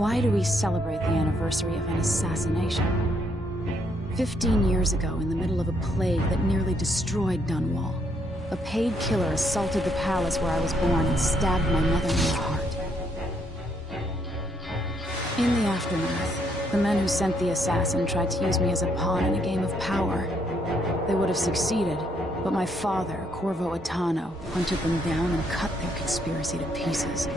Why do we celebrate the anniversary of an assassination? 15 years ago, in the middle of a plague that nearly destroyed Dunwall, a paid killer assaulted the palace where I was born and stabbed my mother in the heart. In the aftermath, the men who sent the assassin tried to use me as a pawn in a game of power. They would have succeeded, but my father, Corvo Attano, hunted them down and cut their conspiracy to pieces.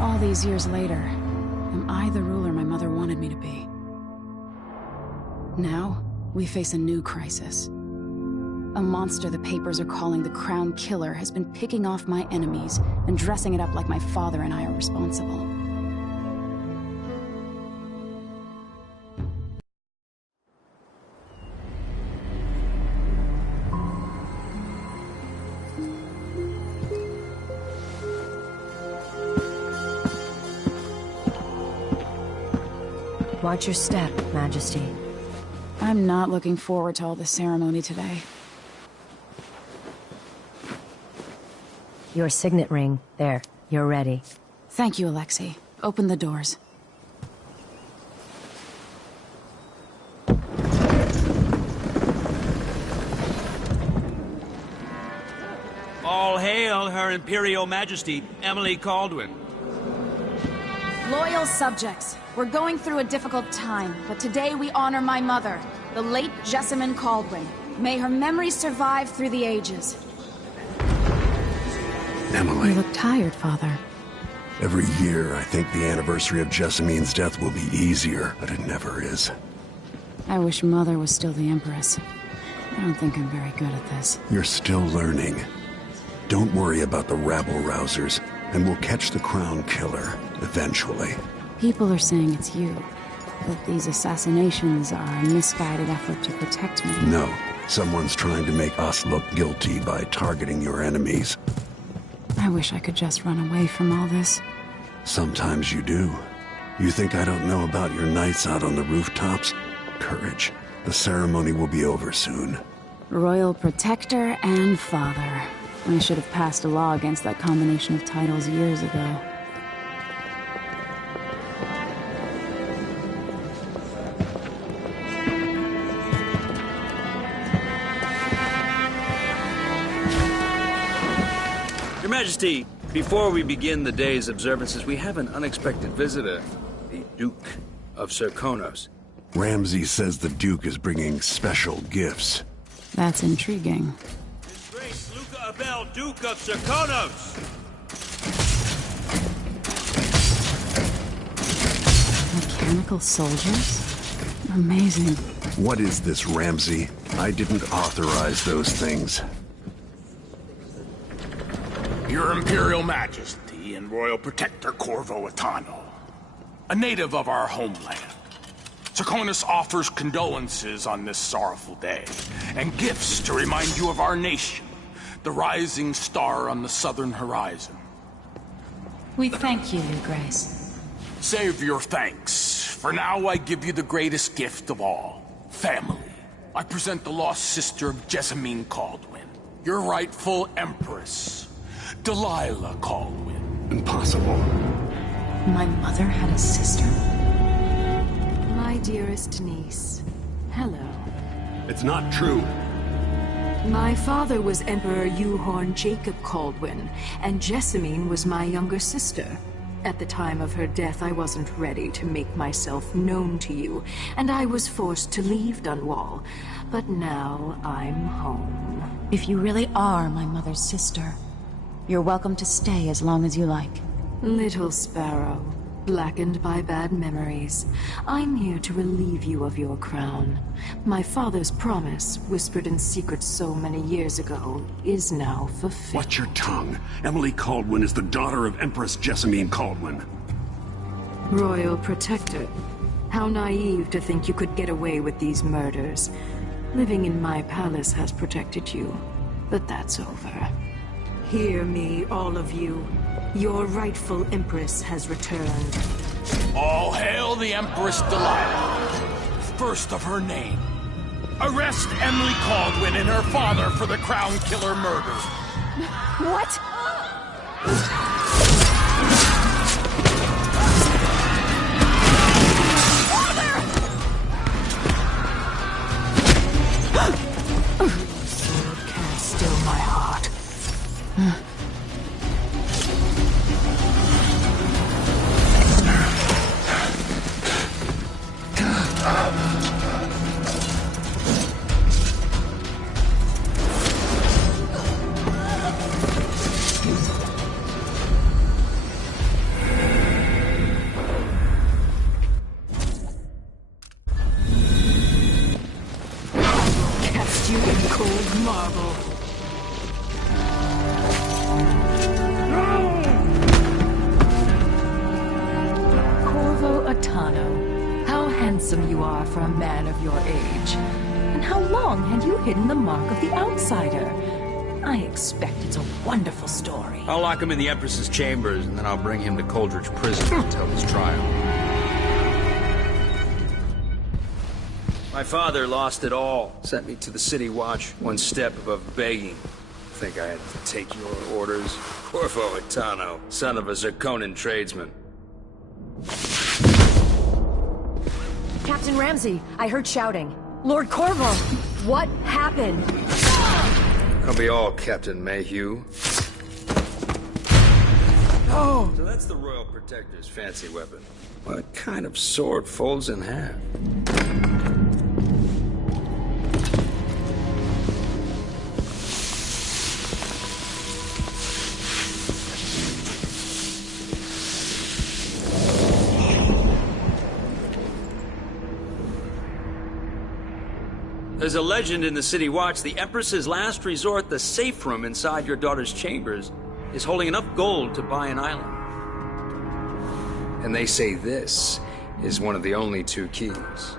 All these years later, am I the ruler my mother wanted me to be? Now, we face a new crisis. A monster the papers are calling the Crown Killer has been picking off my enemies and dressing it up like my father and I are responsible. Watch your step, Majesty. I'm not looking forward to all the ceremony today. Your signet ring. There, you're ready. Thank you, Alexei. Open the doors. All hail Her Imperial Majesty, Emily Caldwin. Loyal subjects, we're going through a difficult time, but today we honor my mother, the late Jessamine Caldwin. May her memory survive through the ages. Emily. You look tired, Father. Every year, I think the anniversary of Jessamine's death will be easier, but it never is. I wish Mother was still the Empress. I don't think I'm very good at this. You're still learning. Don't worry about the rabble-rousers, and we'll catch the Crown Killer, eventually. People are saying it's you, that these assassinations are a misguided effort to protect me. No, someone's trying to make us look guilty by targeting your enemies. I wish I could just run away from all this. Sometimes you do. You think I don't know about your nights out on the rooftops? Courage. The ceremony will be over soon. Royal Protector and Father. I should have passed a law against that combination of titles years ago. Your Majesty, before we begin the day's observances, we have an unexpected visitor, the Duke of Serkonos. Ramsay says the Duke is bringing special gifts. That's intriguing. His Grace Luca Abel, Duke of Serkonos! Mechanical soldiers? Amazing. What is this, Ramsay? I didn't authorize those things. Your Imperial Majesty and Royal Protector Corvo Attano, a native of our homeland. Serkonos offers condolences on this sorrowful day, and gifts to remind you of our nation, the rising star on the southern horizon. We thank you, Your Grace. Save your thanks. For now, I give you the greatest gift of all, family. I present the lost sister of Jessamine Caldwin, your rightful Empress, Delilah Caldwin. Impossible. My mother had a sister? My dearest niece, hello. It's not true. My father was Emperor Euhorn Jacob Caldwin, and Jessamine was my younger sister. At the time of her death, I wasn't ready to make myself known to you, and I was forced to leave Dunwall. But now I'm home. If you really are my mother's sister, you're welcome to stay as long as you like. Little sparrow, blackened by bad memories, I'm here to relieve you of your crown. My father's promise, whispered in secret so many years ago, is now fulfilled. Watch your tongue. Emily Caldwin is the daughter of Empress Jessamine Caldwin. Royal Protector, how naive to think you could get away with these murders. Living in my palace has protected you, but that's over. Hear me, all of you. Your rightful Empress has returned. All hail the Empress Delilah, first of her name. Arrest Emily Caldwin and her father for the Crown Killer murder. What? cold marble. Corvo Atano, how handsome you are for a man of your age. And how long had you hidden the mark of the outsider? I expect it's a wonderful story. I'll lock him in the Empress's chambers, and then I'll bring him to Coldridge Prison until his trial. My father lost it all. Sent me to the City Watch, one step above begging. Think I had to take your orders? Corvo Atano, son of a Zirconan tradesman. Captain Ramsey, I heard shouting. Lord Corvo, what happened? I'll be all, Captain Mayhew. Oh! So that's the Royal Protector's fancy weapon. What kind of sword folds in half? There's a legend in the City Watch. The Empress's last resort, the safe room inside your daughter's chambers, is holding enough gold to buy an island. And they say this is one of the only 2 keys.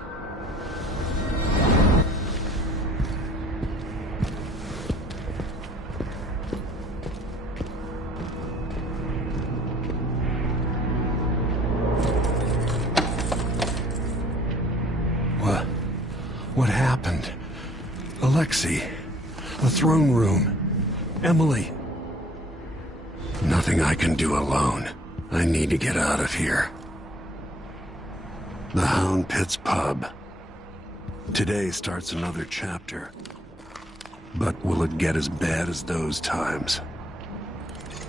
What happened? Alexei, the throne room, Emily. Nothing I can do alone. I need to get out of here. The Hound Pit's pub. Today starts another chapter. But will it get as bad as those times?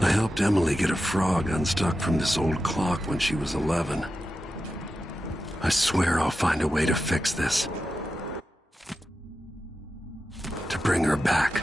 I helped Emily get a frog unstuck from this old clock when she was 11. I swear I'll find a way to fix this. To bring her back.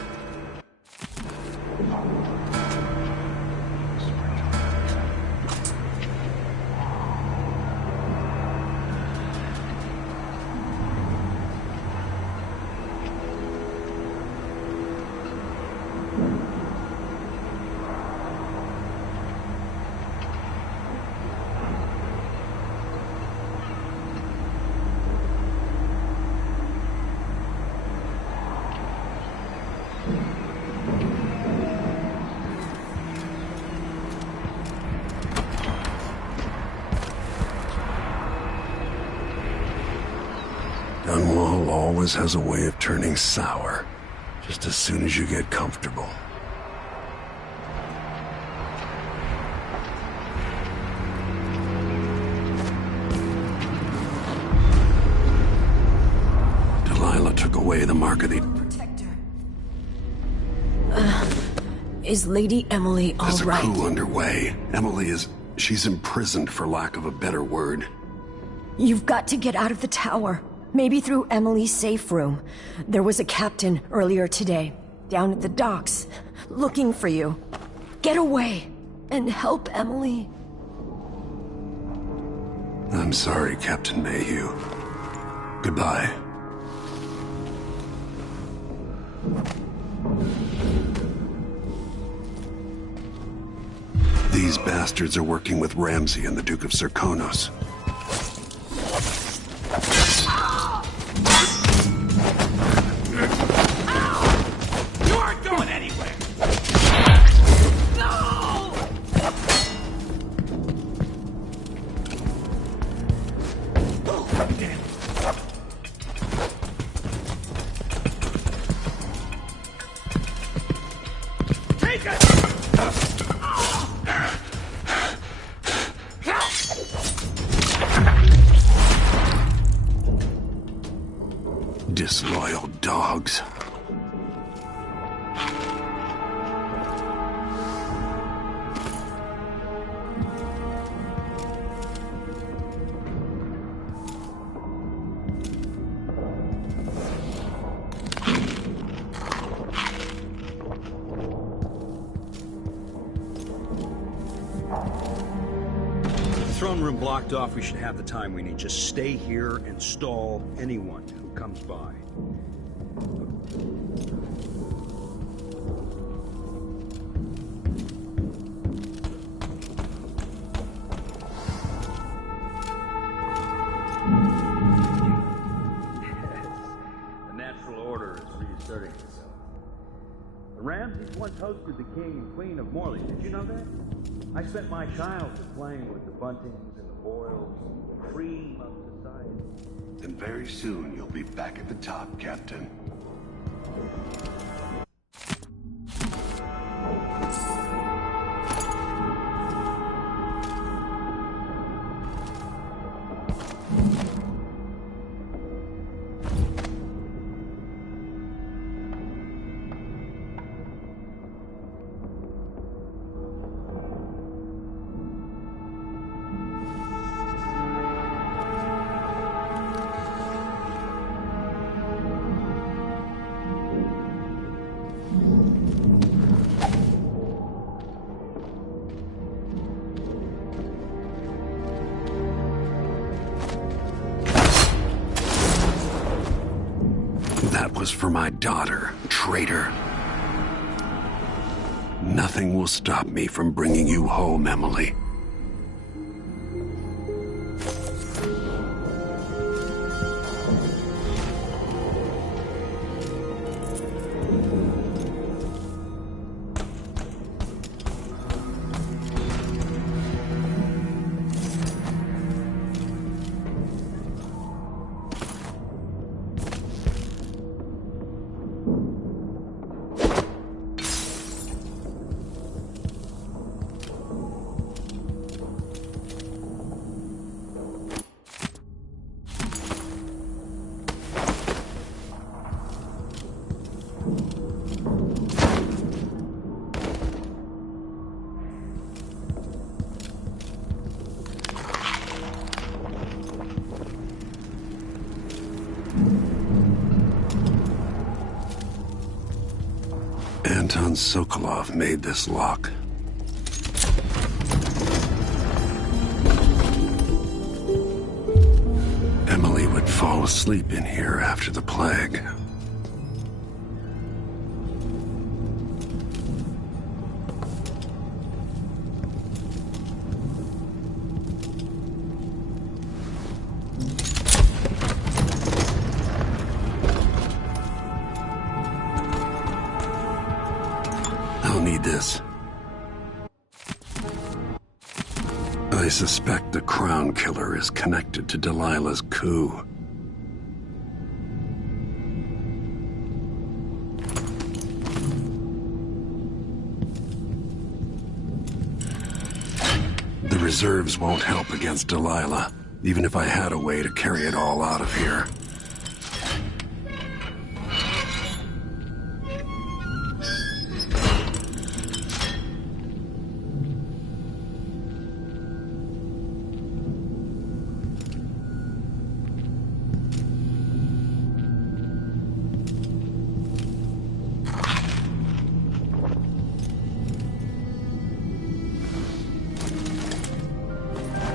Dunwall always has a way of turning sour, just as soon as you get comfortable. Delilah took away the mark of the... Protector. Is Lady Emily all There's a right? coup underway. Emily is... she's imprisoned, for lack of a better word. You've got to get out of the tower. Maybe through Emily's safe room. There was a captain earlier today, down at the docks, looking for you. Get away and help Emily. I'm sorry, Captain Mayhew. Goodbye. These bastards are working with Ramsey and the Duke of Zirconos. You aren't going anywhere! No! Oh, damn. Take it! Disloyal dogs. Throne room blocked off. We should have the time we need. Just stay here and stall anyone who comes by. asserting itself. The Ramses once hosted the king and queen of Morley. Did you know that? I spent my childhood playing with the Buntings and the Boyles, the cream of society. And very soon you'll be back at the top, Captain. That was for my daughter, traitor. Nothing will stop me from bringing you home, Emily. Anton Sokolov made this lock. Emily would fall asleep in here after the plague. I'll need this. I suspect the Crown Killer is connected to Delilah's coup. The reserves won't help against Delilah, even if I had a way to carry it all out of here.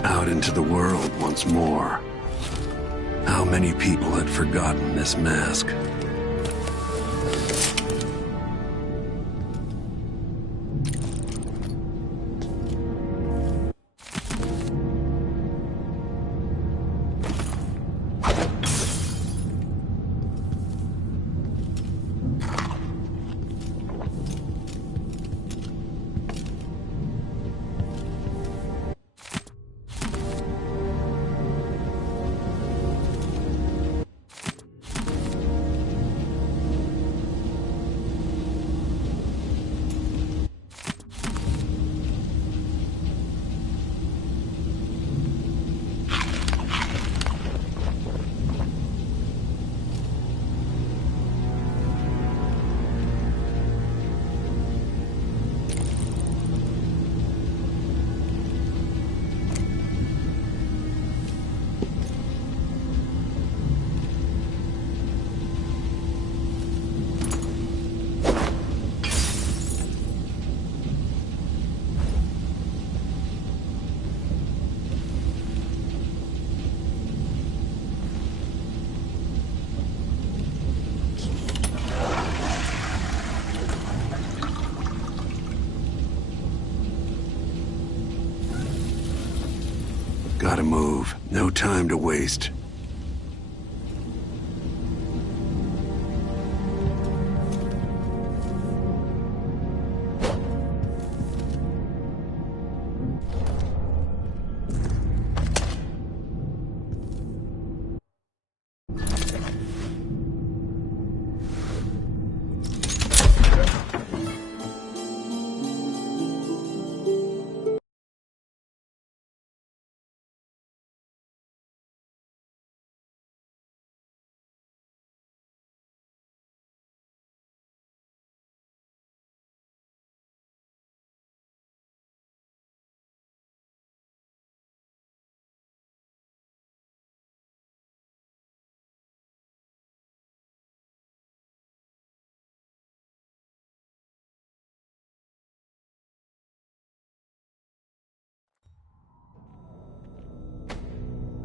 Out into the world once more. How many people had forgotten this mask? Gotta move. No time to waste.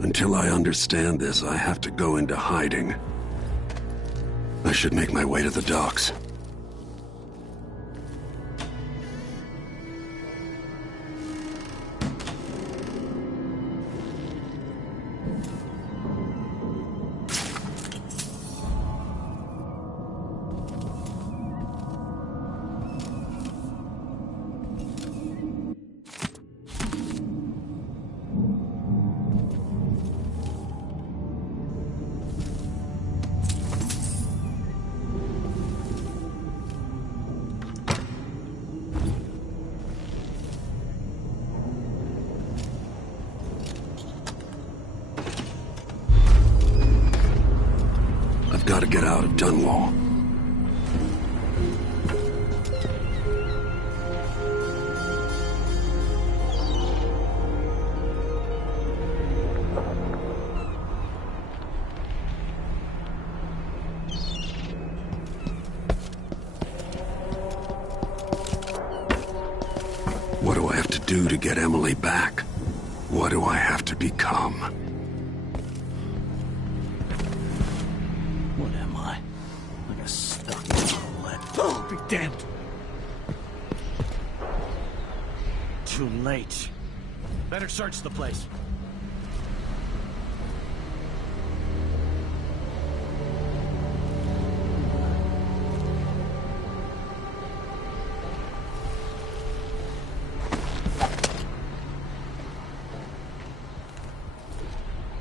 Until I understand this, I have to go into hiding. I should make my way to the docks. Gotta get out of Dunwall. What do I have to do to get Emily back? What do I have to become? Be damned. Too late. Better search the place.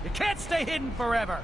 You can't stay hidden forever.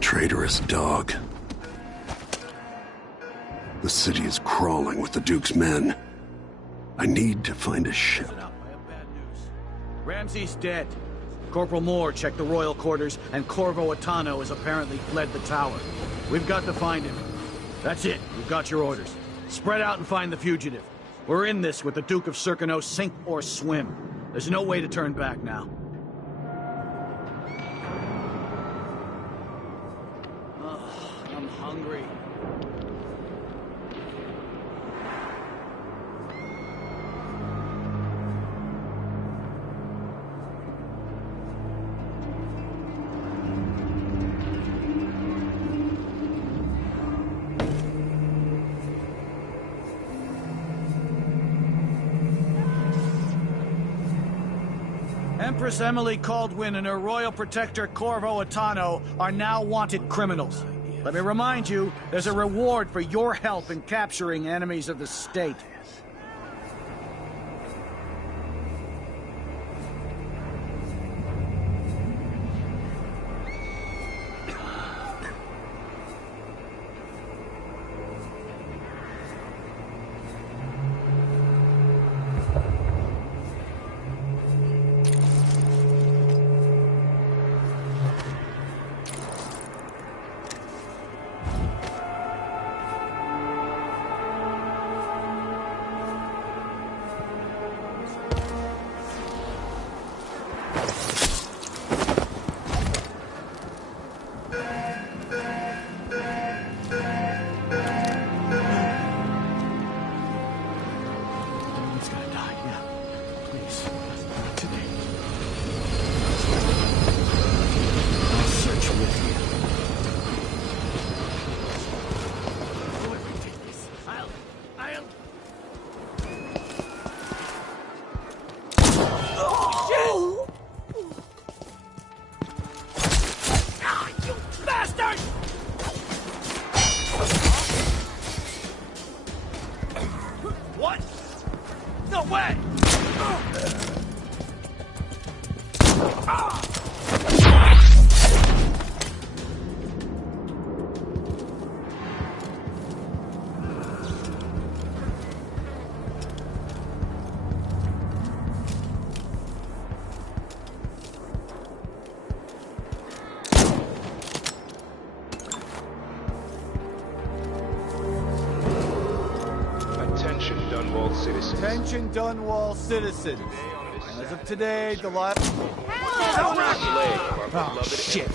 Traitorous dog. The city is crawling with the Duke's men. I need to find a ship. I have bad news. Ramsey's dead. Corporal Moore checked the royal quarters, and Corvo Attano has apparently fled the tower. We've got to find him. That's it. We've got your orders. Spread out and find the fugitive. We're in this with the Duke of Circano, sink or swim. There's no way to turn back now. I'm hungry. Empress Emily Caldwin and her royal protector Corvo Attano are now wanted criminals. Let me remind you, there's a reward for your help in capturing enemies of the state. Dunwall citizens. Attention Dunwall citizens. As of today, the last... Oh, shit.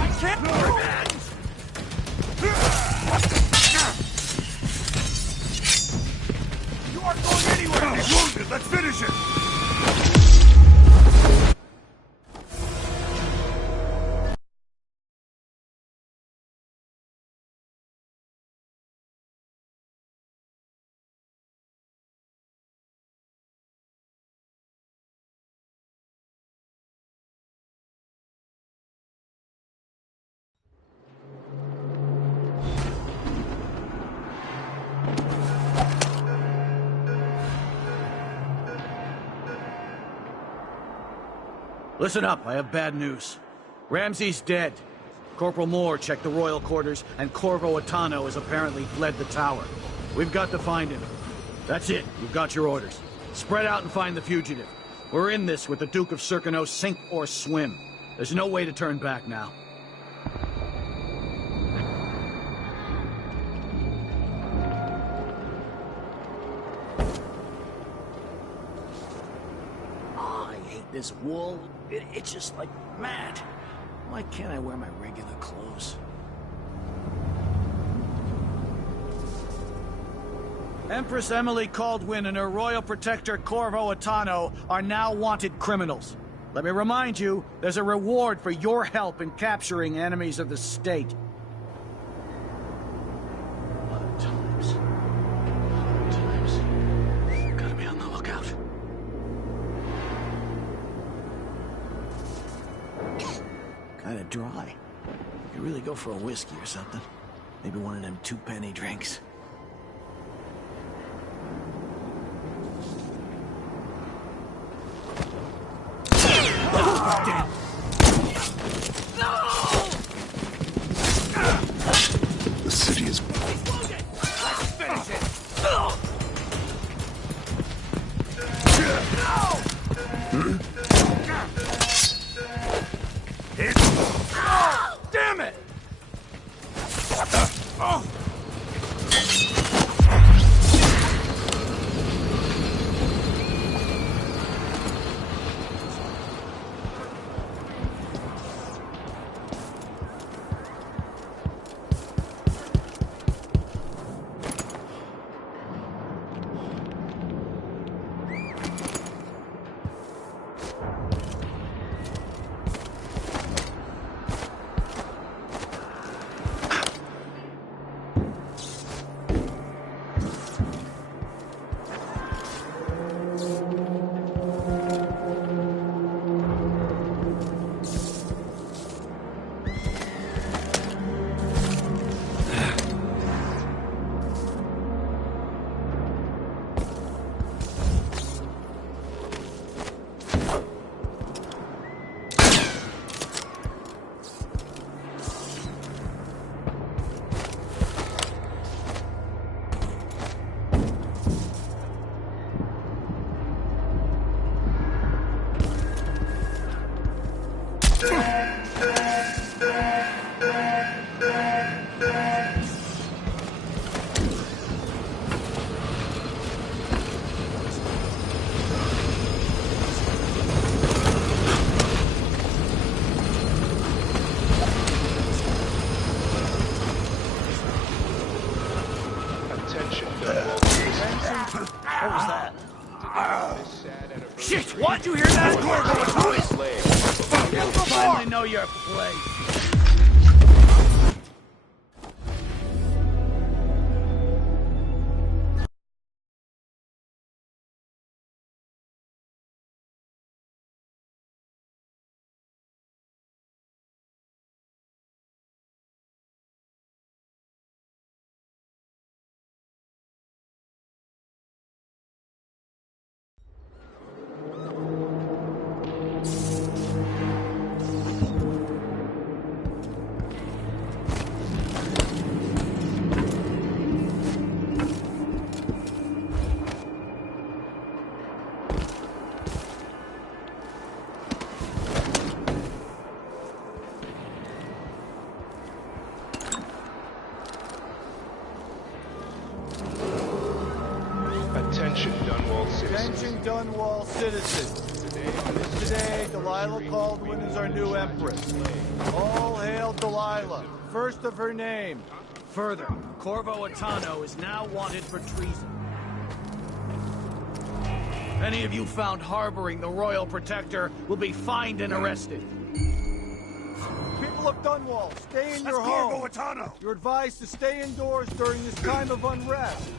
I can't... You aren't going anywhere! He's wounded! Let's finish it! Listen up, I have bad news. Ramsey's dead. Corporal Moore checked the royal quarters, and Corvo Attano has apparently fled the tower. We've got to find him. That's it, you've got your orders. Spread out and find the fugitive. We're in this with the Duke of Circano, sink or swim. There's no way to turn back now. This wool, it itches like mad. Why can't I wear my regular clothes? Empress Emily Caldwin and her royal protector Corvo Attano are now wanted criminals. Let me remind you, there's a reward for your help in capturing enemies of the state. Gotta be on the lookout. Kinda dry. Could really go for a whiskey or something. Maybe one of them 2-penny drinks. Damn. The city is... Let's finish it! Damn it! Oh! What was that? Shit! What? Did you hear that? You finally know your place. Attention Dunwall citizens. Today, Delilah Caldwin is our new empress. All hail Delilah, first of her name. Further, Corvo Attano is now wanted for treason. Any of you found harboring the Royal Protector will be fined and arrested. People of Dunwall, stay in your home. Corvo Attano. You're advised to stay indoors during this time of unrest.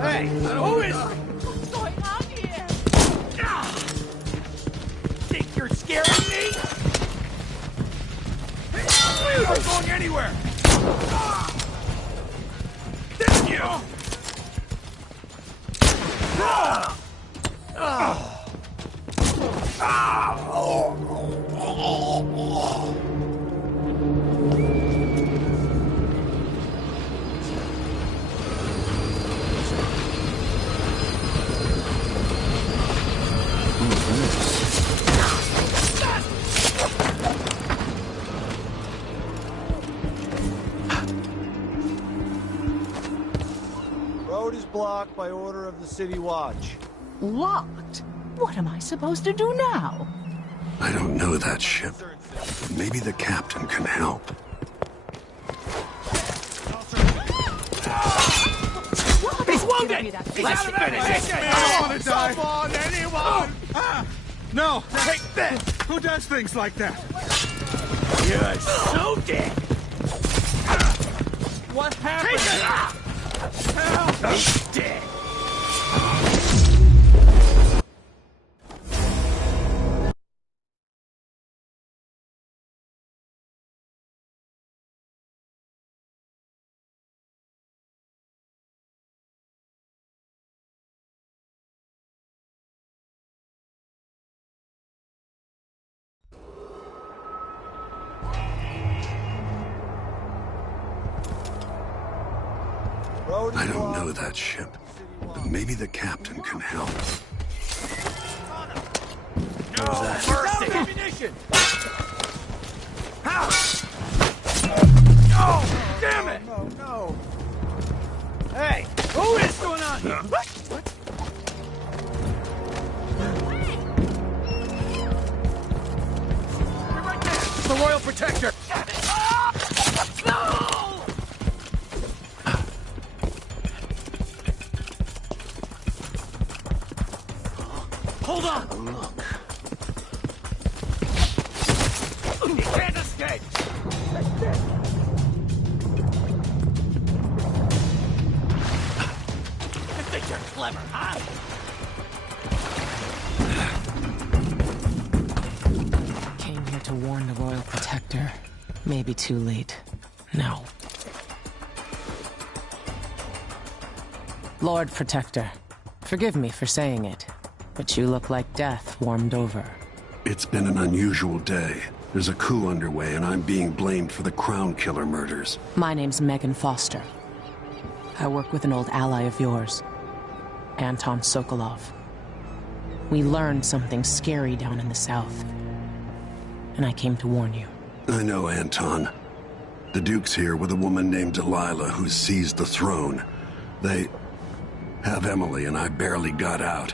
Hey, who is... What's going on here? Think you're scaring me? You aren't going anywhere! Didn't you? Road is blocked by order of the City Watch. Locked? What am I supposed to do now? I don't know that ship. Maybe the captain can help. He's wounded! Let's finish it! I don't want to die! Someone, anyone! No! Take this! Who does things like that? You're so dead! What happened? Help! He's dead! I don't know that ship, but maybe the captain can help. No mercy! Ammunition! Oh, damn it! No. Hey, who is going on here? You're right there! It's the Royal Protector! No! Hold on! Look. He can't escape! You think you're clever, huh? Came here to warn the Royal Protector. Maybe too late. Now. Lord Protector, forgive me for saying it, but you look like death warmed over. It's been an unusual day. There's a coup underway, and I'm being blamed for the Crown Killer murders. My name's Megan Foster. I work with an old ally of yours, Anton Sokolov. We learned something scary down in the south, and I came to warn you. I know Anton. The Duke's here with a woman named Delilah who's seized the throne. They have Emily, and I barely got out.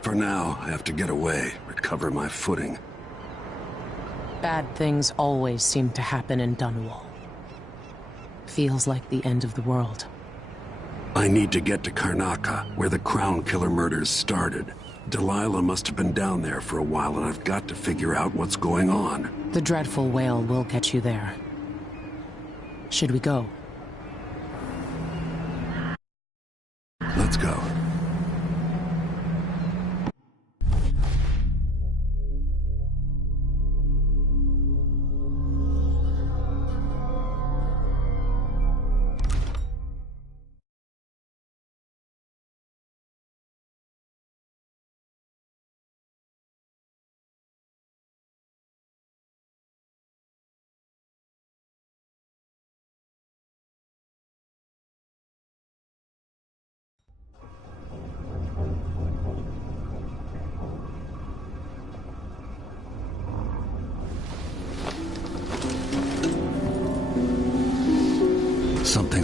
For now, I have to get away, recover my footing. Bad things always seem to happen in Dunwall. Feels like the end of the world. I need to get to Karnaca, where the Crown Killer murders started. Delilah must have been down there for a while, and I've got to figure out what's going on. The dreadful whale will get you there. Should we go? Let's go.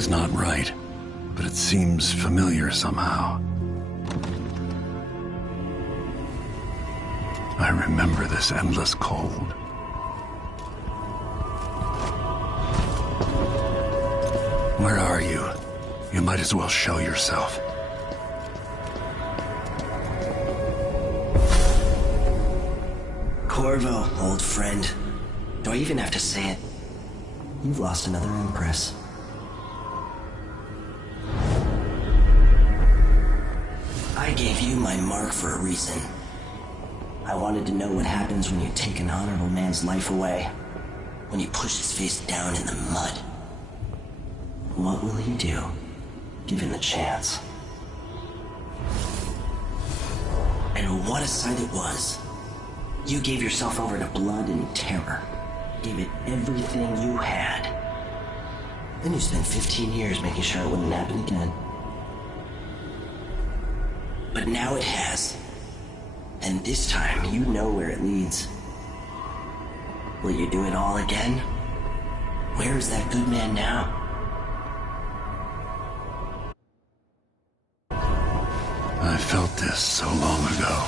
Something's not right, but it seems familiar somehow. I remember this endless cold. Where are you? You might as well show yourself. Corvo, old friend. Do I even have to say it? You've lost another Empress. I gave you my mark for a reason. I wanted to know what happens when you take an honorable man's life away. When you push his face down in the mud. What will he do, given the chance? And what a sight it was. You gave yourself over to blood and terror. Gave it everything you had. Then you spent 15 years making sure it wouldn't happen again. But now it has. And this time, you know where it leads. Will you do it all again? Where is that good man now? I felt this so long ago.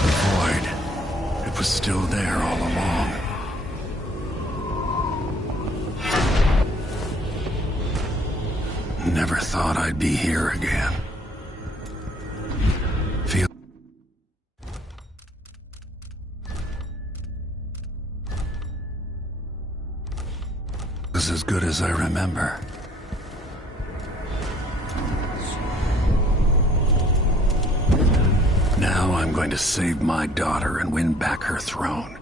The void. It was still there all along. Never thought I'd be here again. Feel was as good as I remember. Now I'm going to save my daughter and win back her throne.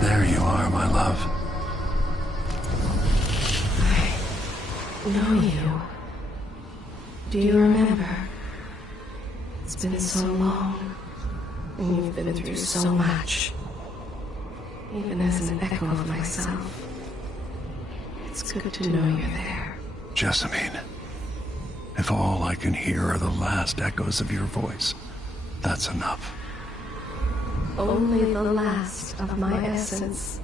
There you are, my love. I know you. Do you remember? It's been so long, and you've been through so much. Even as an echo of myself, it's good to know you're there. Jessamine, if all I can hear are the last echoes of your voice, that's enough. Only the last of my essence,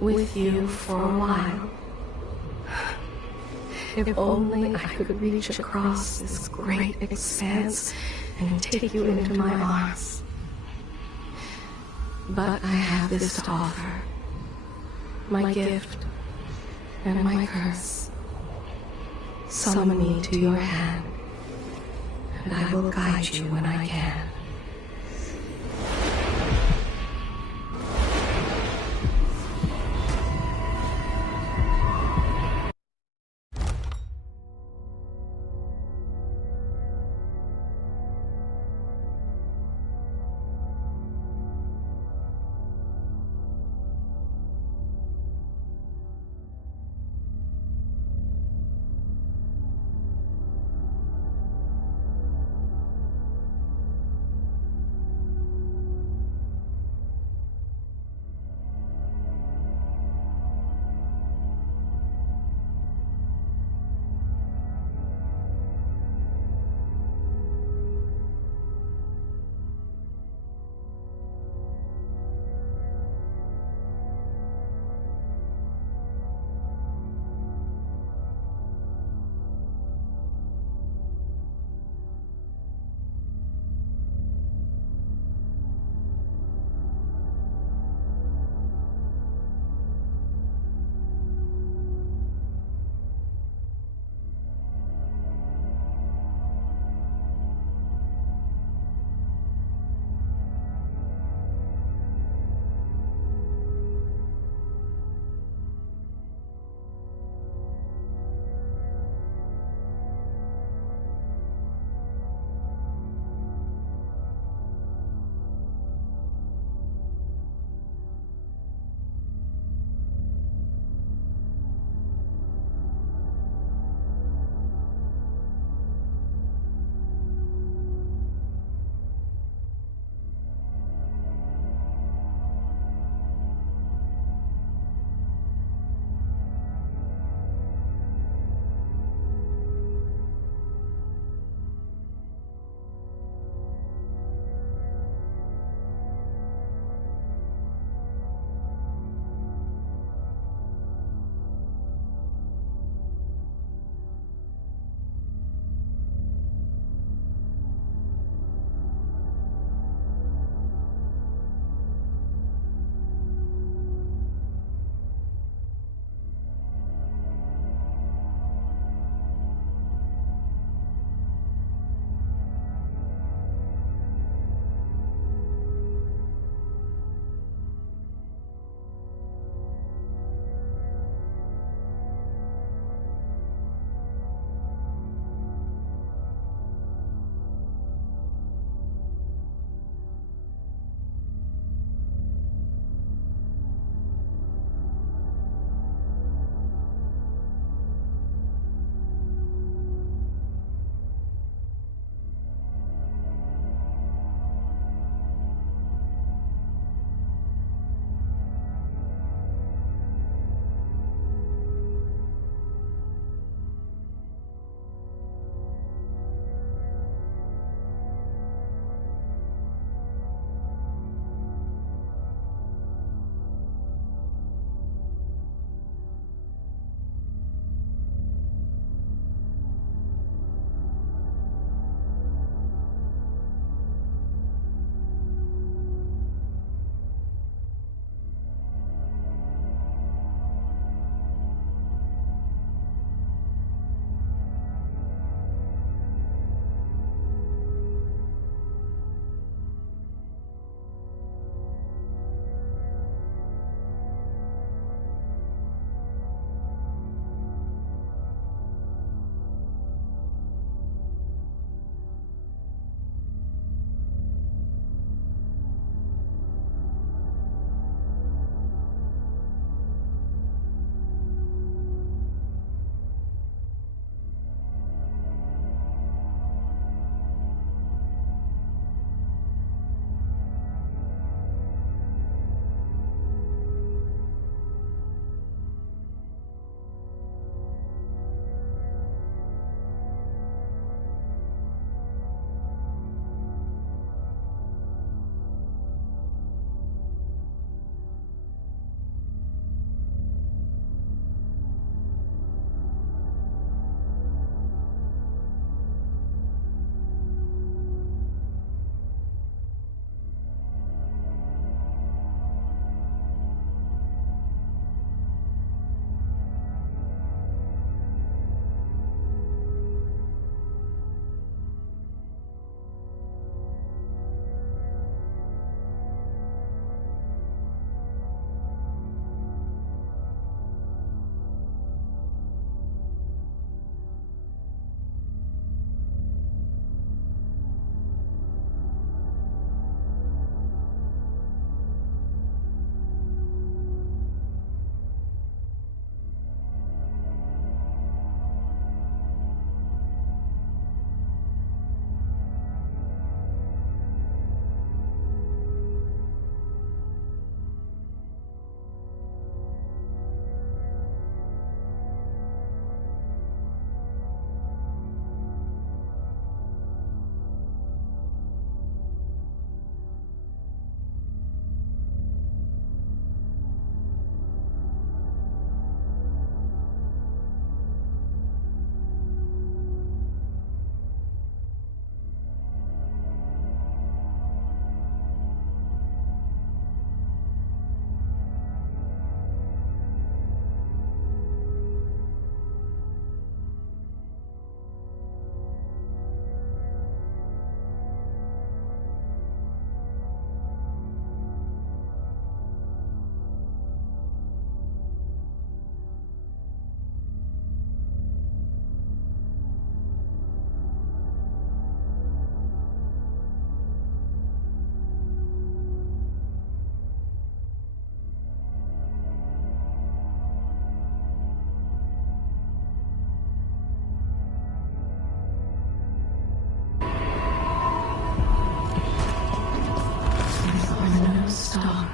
with you for a while. If only I could reach across this great expanse and take you into my arms. But I have this to offer. My gift and my curse. Summon me to your hand, and I will guide you when I can.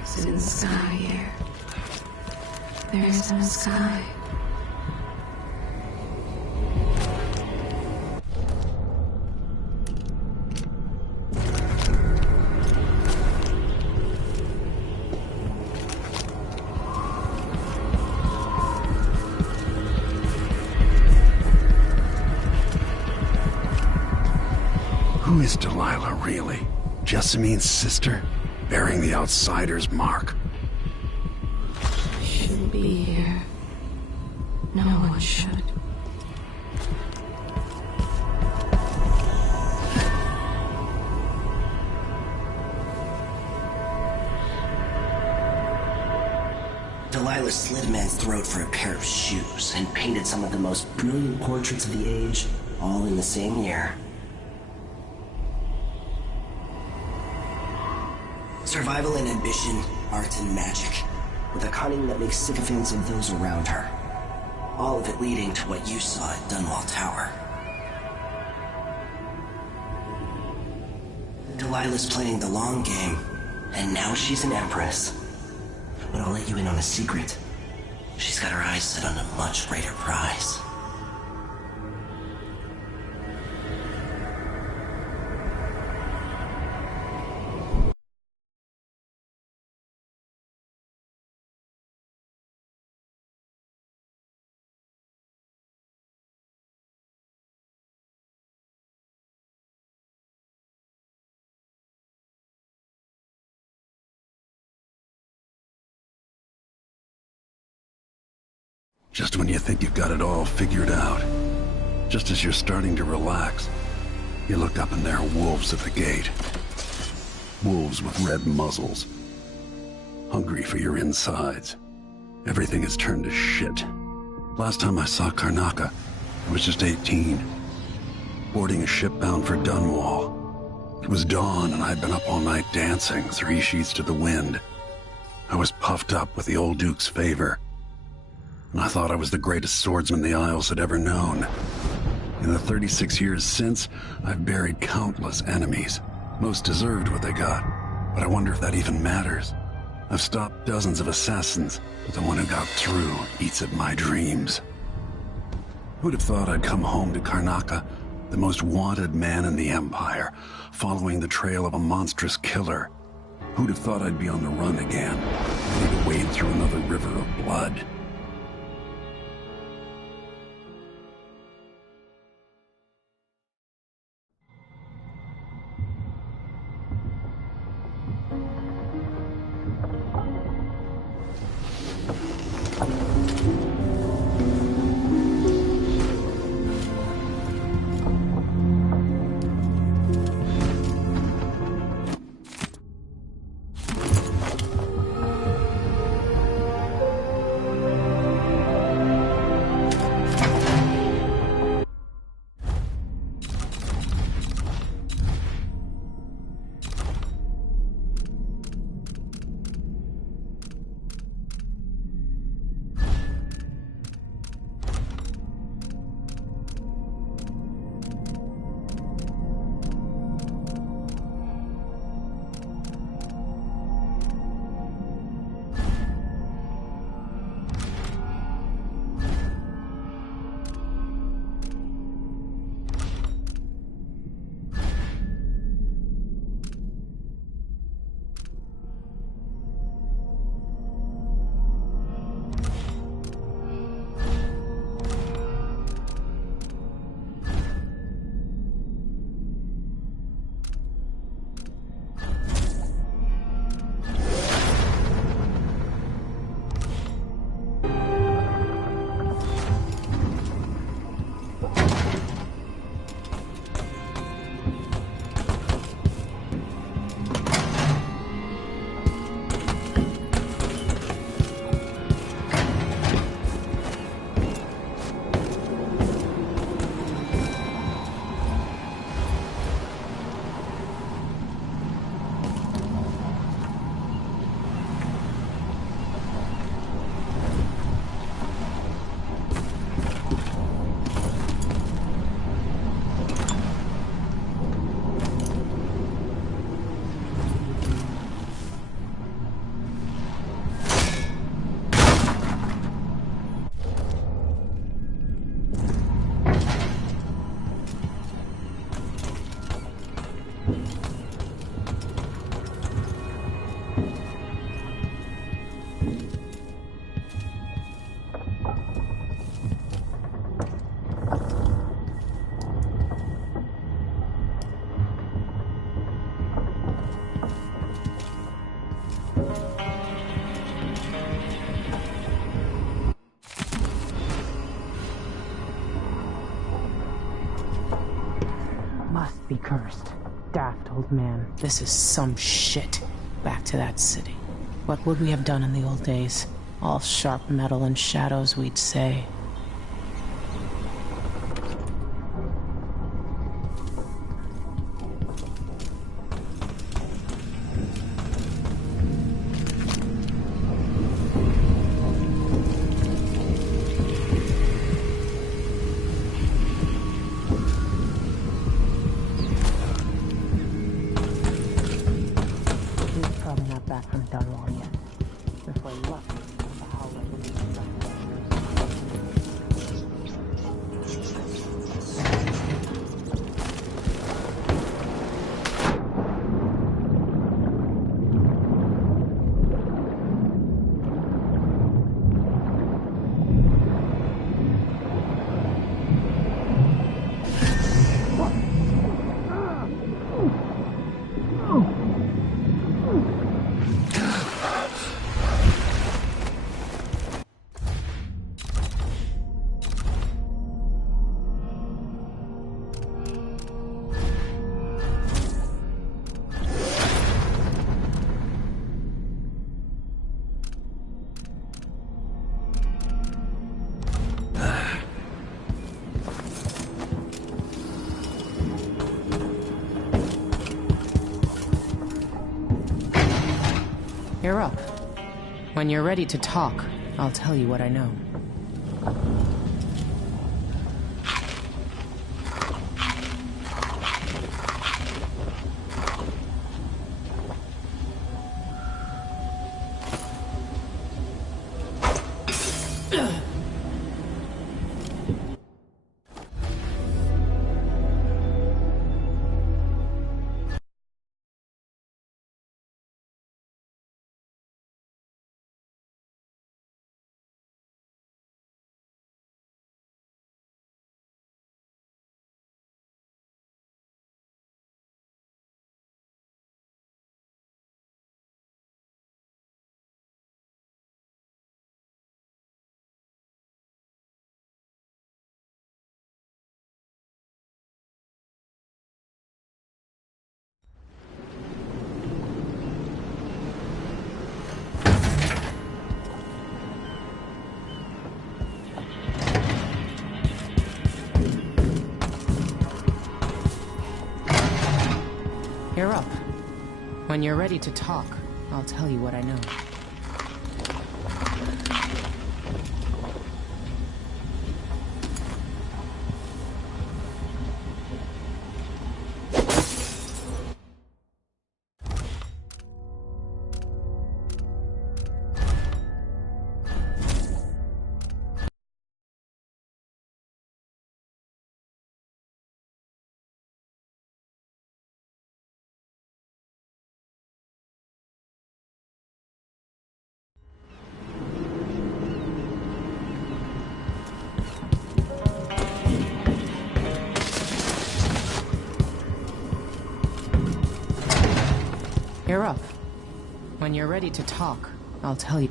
It's in the sky here. There is no sky. Who is Delilah, really? Jessamine's sister? Bearing the outsider's mark? Shouldn't be here. No one should. Delilah slit a man's throat for a pair of shoes and painted some of the most brilliant portraits of the age, all in the same year. Survival and ambition, art and magic, with a cunning that makes sycophants of those around her. All of it leading to what you saw at Dunwall Tower. Delilah's playing the long game, and now she's an empress. But I'll let you in on a secret. She's got her eyes set on a much greater prize. Just when you think you've got it all figured out, just as you're starting to relax, you look up and there are wolves at the gate. Wolves with red muzzles, hungry for your insides. Everything has turned to shit. Last time I saw Karnaca, I was just 18, boarding a ship bound for Dunwall. It was dawn and I'd been up all night dancing, 3 sheets to the wind. I was puffed up with the old Duke's favor, and I thought I was the greatest swordsman the Isles had ever known. In the 36 years since, I've buried countless enemies. Most deserved what they got, but I wonder if that even matters. I've stopped dozens of assassins, but the one who got through eats at my dreams. Who'd have thought I'd come home to Karnaca, the most wanted man in the Empire, following the trail of a monstrous killer? Who'd have thought I'd be on the run again, ready to wade through another river of blood? must be cursed. Daft old man. This is some shit. Back to that city. What would we have done in the old days? All sharp metal and shadows, we'd say. You're up. When you're ready to talk, I'll tell you what I know. You're up. When you're ready to talk, I'll tell you what I know. You're up. When you're ready to talk, I'll tell you.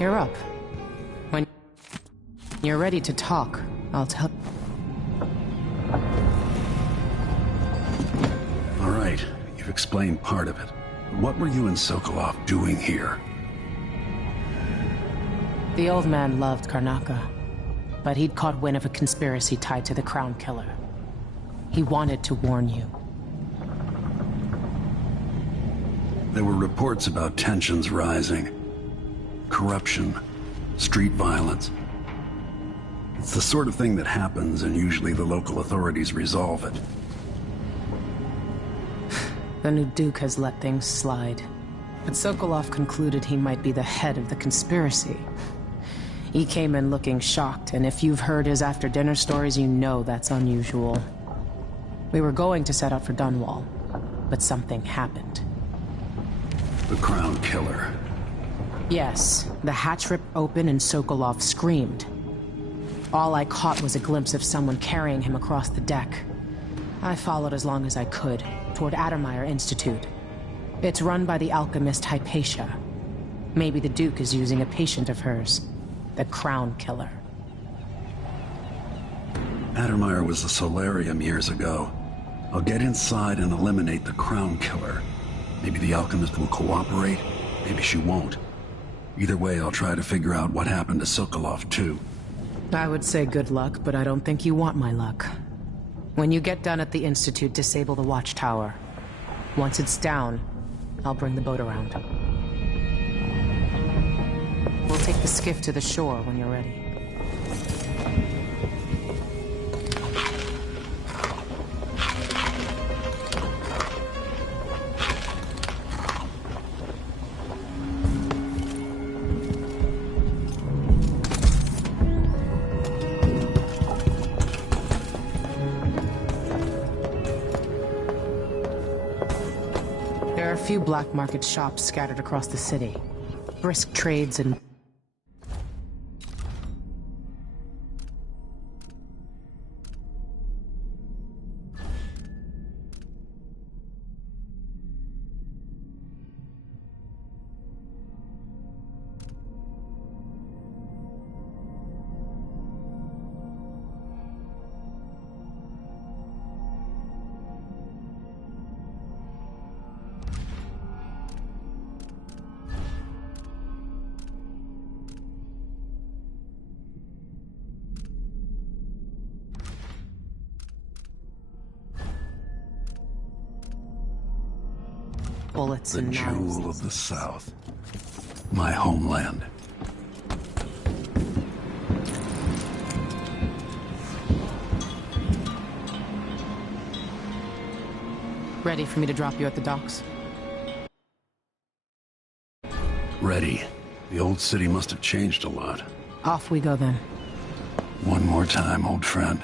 You're up. When you're ready to talk, I'll tell... All right, you've explained part of it. What were you and Sokolov doing here? The old man loved Karnaka, but he'd caught wind of a conspiracy tied to the Crown Killer. He wanted to warn you. There were reports about tensions rising. Corruption, street violence. It's the sort of thing that happens, and usually the local authorities resolve it. The new Duke has let things slide. but Sokolov concluded he might be the head of the conspiracy. He came in looking shocked, and if you've heard his after-dinner stories, you know that's unusual. We were going to set out for Dunwall, but something happened. The Crown Killer. Yes, the hatch ripped open and Sokolov screamed. All I caught was a glimpse of someone carrying him across the deck. I followed as long as I could, toward Addermeyer Institute. It's run by the alchemist Hypatia. Maybe the Duke is using a patient of hers, the Crown Killer. Addermeyer was a solarium years ago. I'll get inside and eliminate the Crown Killer. Maybe the alchemist will cooperate, maybe she won't. Either way, I'll try to figure out what happened to Sokolov, too. I would say good luck, but I don't think you want my luck. When you get done at the Institute, disable the watchtower. Once it's down, I'll bring the boat around. We'll take the skiff to the shore when you're ready. There are a few black market shops scattered across the city. Brisk trades and... bullets The and knives. jewel of the South. My homeland. Ready for me to drop you at the docks? Ready. The old city must have changed a lot. Off we go then. One more time, old friend.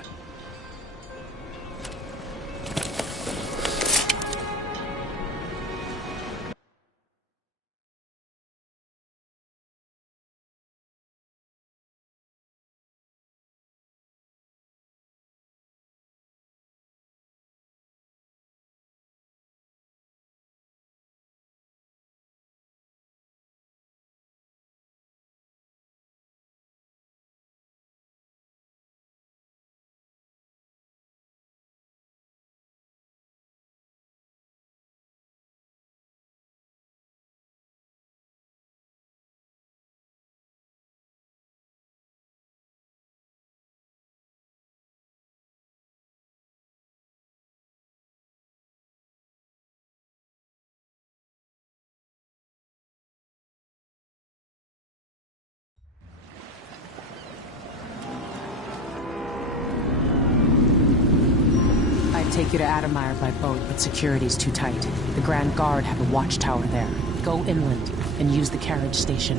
Take you to Addermeyer by boat, but security's too tight. The Grand Guard have a watchtower there. Go inland and use the carriage station.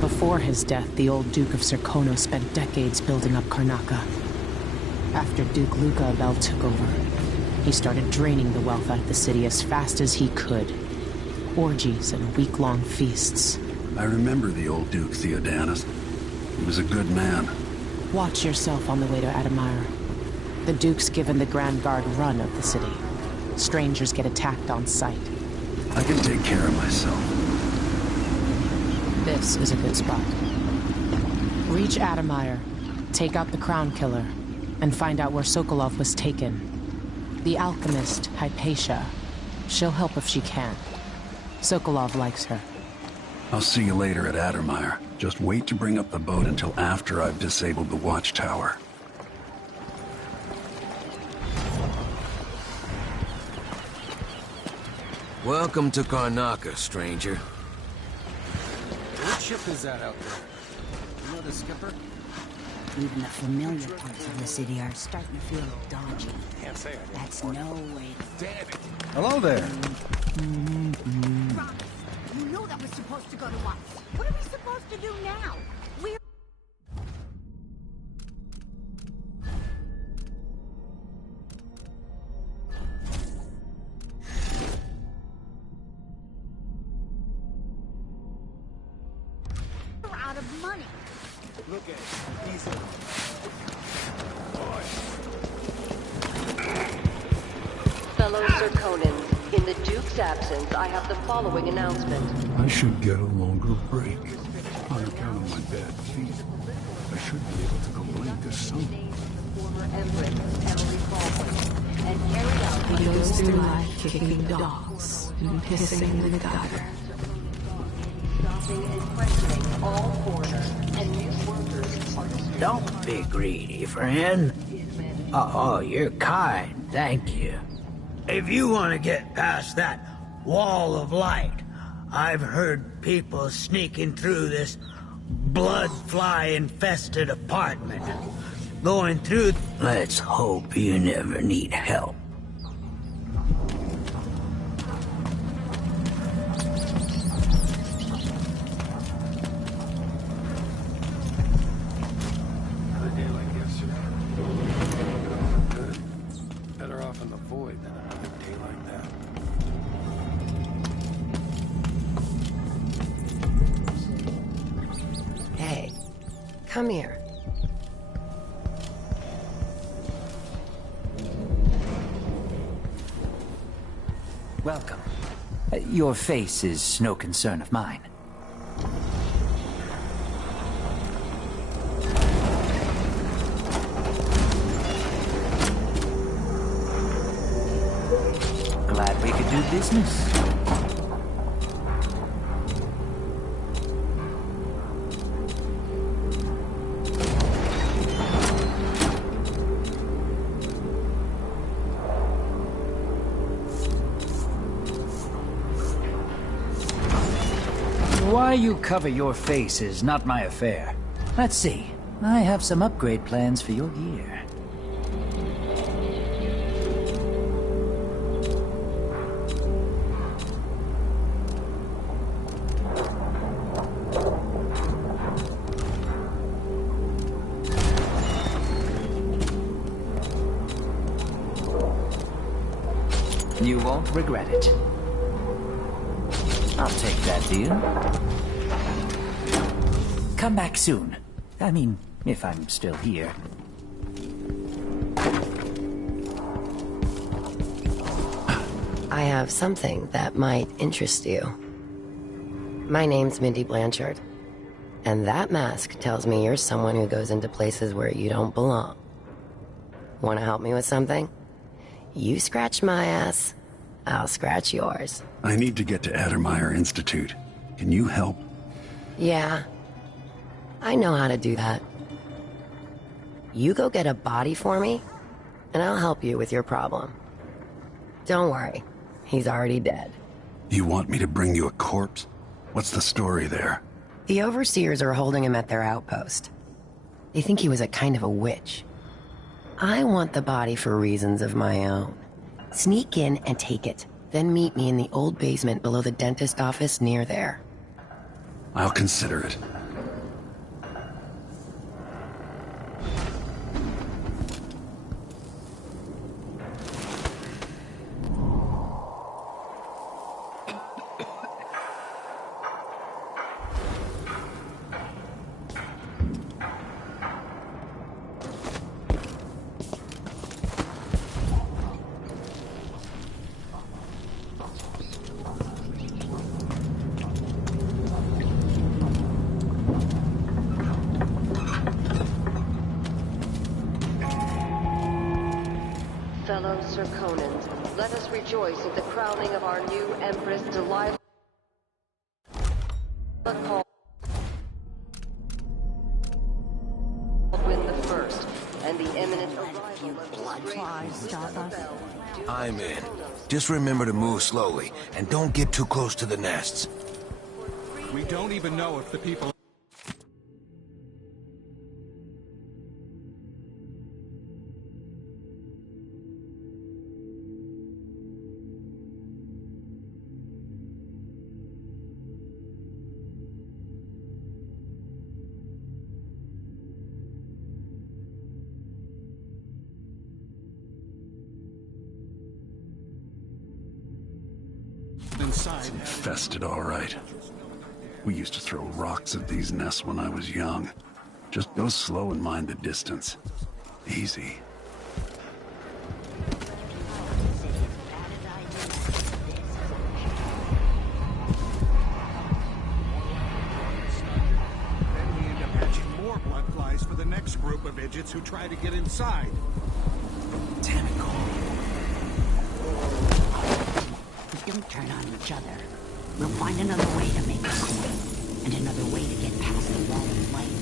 Before his death, the old Duke of Serkonos spent decades building up Karnaca. After Duke Luca Abel took over, he started draining the wealth out of the city as fast as he could. Orgies and week-long feasts. I remember the old Duke Theodanis. He was a good man. Watch yourself on the way to Addermeyer. The Duke's given the Grand Guard run of the city. Strangers get attacked on sight. I can take care of myself. This is a good spot. Reach Addermeyer, take out the Crown Killer, and find out where Sokolov was taken. The alchemist, Hypatia. She'll help if she can. Sokolov likes her. I'll see you later at Addermeyer. Just wait to bring up the boat until after I've disabled the watchtower. Welcome to Karnaca, stranger. What ship is that out there? You know the skipper? Even the familiar parts of the city are starting to feel dodgy. Can't say it. That's no way to... Damn it! Hello there. You know that was supposed to go to us. What are we supposed to do now? We're... out of money. Look at it. Easy. Fellow Sir Conan, in the Duke's absence, I have the following announcement. I should get a longer break. On account of my bad feet, I should be able to complain to someone. Former Empress Emily Baldwin, and carried out He goes through life kicking dogs and pissing in the gutter. stopping and questioning all foreigners and new workers. Don't be greedy, friend. Oh, you're kind, thank you. If you want to get past that wall of light, I've heard people sneaking through this blood-fly-infested apartment. Going through... Let's hope you never need help. Better off in the void than another day like that. Hey, come here. Welcome. Your face is no concern of mine. Glad we could do business. Why you cover your face is not my affair. Let's see. I have some upgrade plans for your gear. You won't regret it. I'll take that deal. Come back soon. I mean, if I'm still here. I have something that might interest you. My name's Mindy Blanchard, and that mask tells me you're someone who goes into places where you don't belong. Want to help me with something? You scratch my ass, I'll scratch yours. I need to get to Addermeyer Institute. Can you help? Yeah, I know how to do that. You go get a body for me, and I'll help you with your problem. Don't worry, he's already dead. You want me to bring you a corpse? What's the story there? The overseers are holding him at their outpost. They think he was a kind of a witch. I want the body for reasons of my own. Sneak in and take it, then meet me in the old basement below the dentist office near there. I'll consider it. Fellow Sir Conans, let us rejoice at the crowning of our new Empress Delilah Baldwin the First, and the imminent arrival of the great I'm in. Just remember to move slowly, and don't get too close to the nests. We don't even know if the people... It's infested, all right. We used to throw rocks at these nests when I was young. Just go slow and mind the distance. Easy. Then we end up hatching more blood flies for the next group of idiots who try to get inside. Damn it, Cole. Don't turn on each other. We'll find another way to make a coin, and another way to get past the wall of light.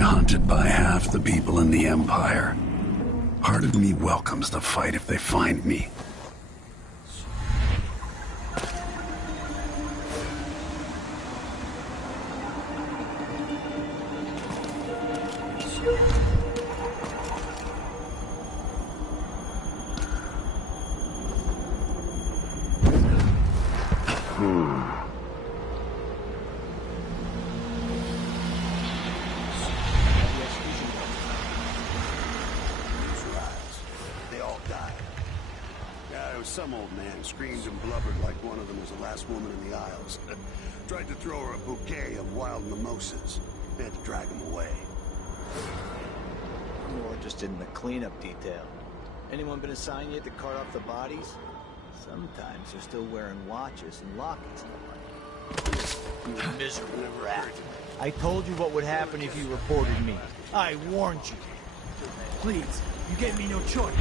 Hunted by half the people in the Empire. Part of me welcomes the fight if they find me. They all Some old man screamed and blubbered like one of them was the last woman in the Isles. Tried to throw her a bouquet of wild mimosas. They had to drag him away. I'm more interested in the cleanup detail. Anyone been assigned yet to cart off the bodies? Sometimes they're still wearing watches and lockets. You miserable rat. I told you what would happen if you reported me. I warned you. Please, you gave me no choice.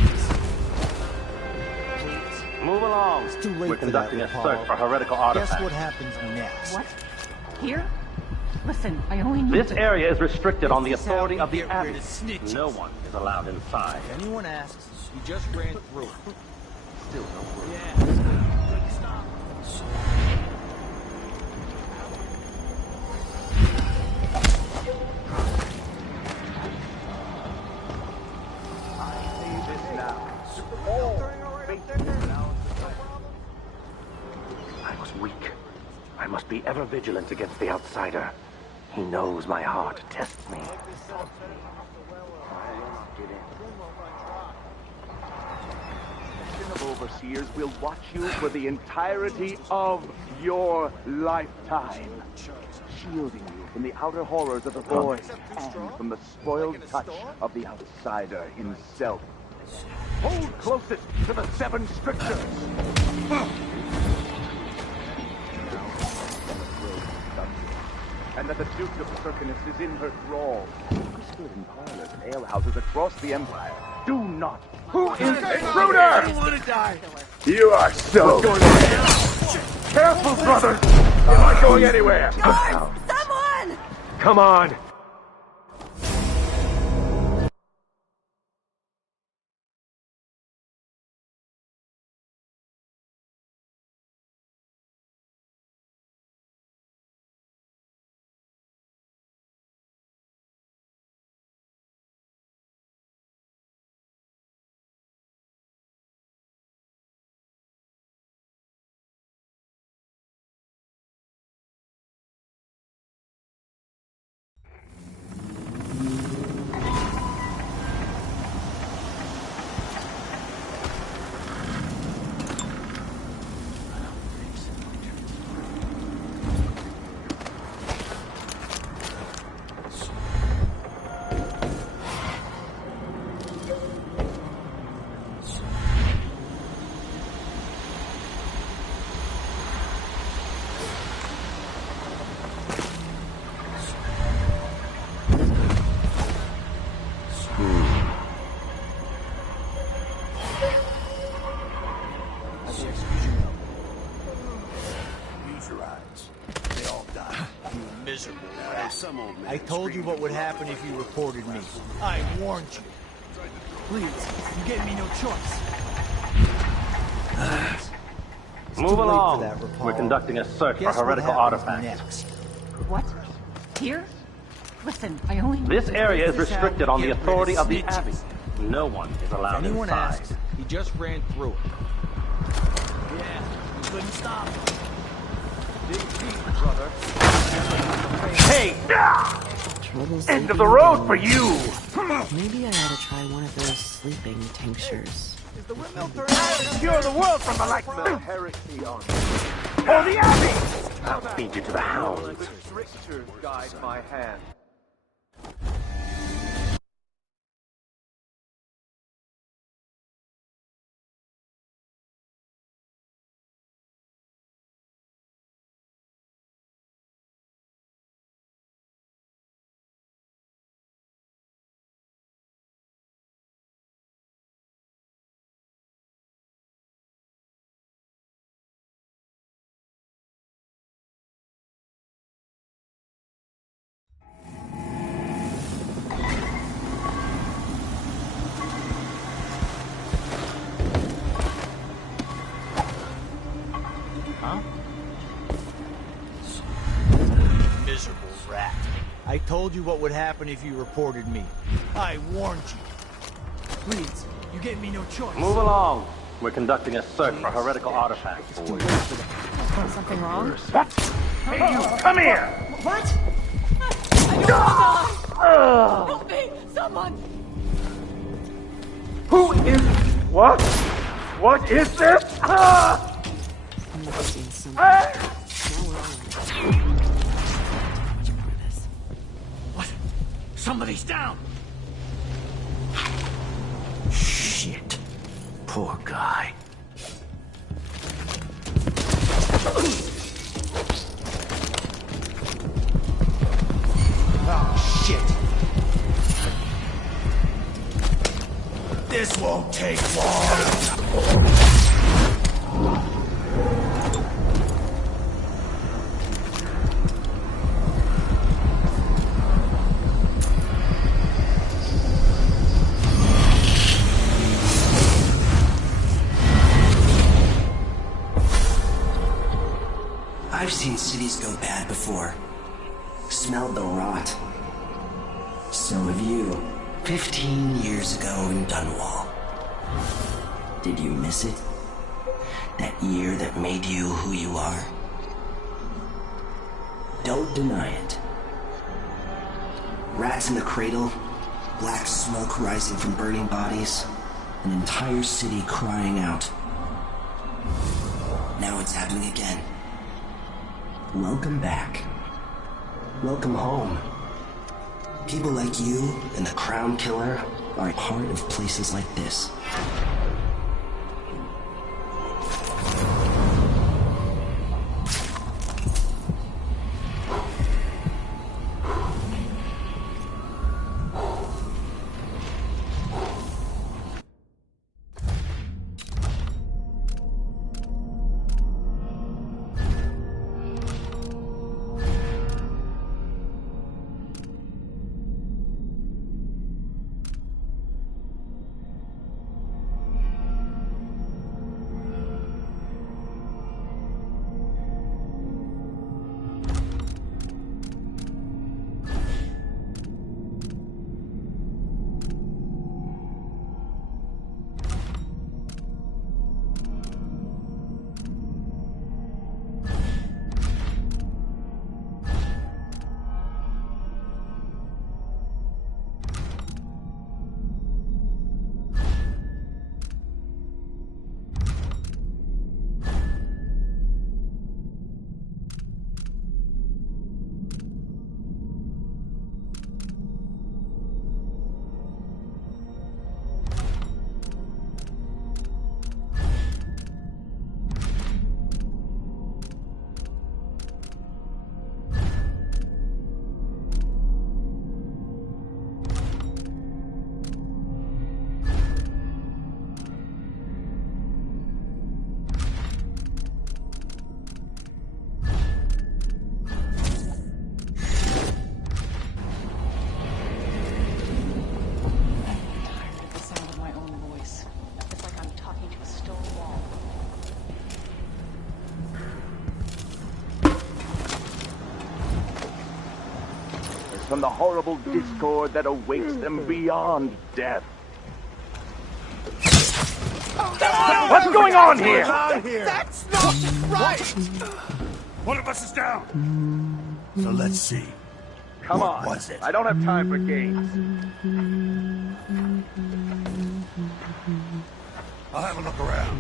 Move along. It's too late. We're conducting a search for heretical artifacts. Guess what happens next? What? Here? Listen, I only need This area is restricted on the authority of the Get rid Abbey. of snitches. No one is allowed inside. If anyone asks, you just ran through it. Still no word. Yeah. Stop. I was weak. I must be ever vigilant against the outsider. He knows my heart tests me. Of overseers will watch you for the entirety of your lifetime, shielding you from the outer horrors of the void and from the spoiled touch of the outsider himself. Hold closest to the 7 strictures. And that the Duke of Circinus is in her thrall. Whispered in parlors and alehouses across the Empire. Do not. Who is intruder? I don't want to die. You are so. What's going on? Careful, brother. You're not going anywhere. Someone! Come on. I told you what would happen if you reported me. I warned you. Please, you gave me no choice. Move along. We're conducting a search for heretical artifacts. Next. What? Here? Listen, I only need This to area is clear this out. restricted on the Get rid of authority of the snitches. Abbey. No one is allowed If anyone inside. asks, he just ran through it. Yeah, you couldn't stop him. Dig deep, brother. Hey! End of the road for you! Maybe I ought to try one of those sleeping tinctures. Is the windmill turning? Cure the world from the light heresy on for the Abbey! I'll feed you to the hounds. The strictures guide my hand. Miserable rat. I told you what would happen if you reported me. I warned you. Please, you gave me no choice. Move along. We're conducting a search for heretical artifacts. Something wrong? What? Hey, you, come here! What? I don't want to die! Help me! Someone! Who is... What? What is this? What? Somebody's down! Shit. Poor guy. Oh, shit. This won't take long. I've seen cities go bad before. Smelled the rot. So have you. 15 years ago in Dunwall. Did you miss it? That year that made you who you are? Don't deny it. Rats in the cradle, black smoke rising from burning bodies, an entire city crying out. Now it's happening again. Welcome back. Welcome home. People like you and the Crown Killer are a part of places like this. From the horrible discord that awaits them beyond death. What's going on here? That's not right! One of us is down. So let's see. Come What on. was it? I don't have time for games. I'll have a look around.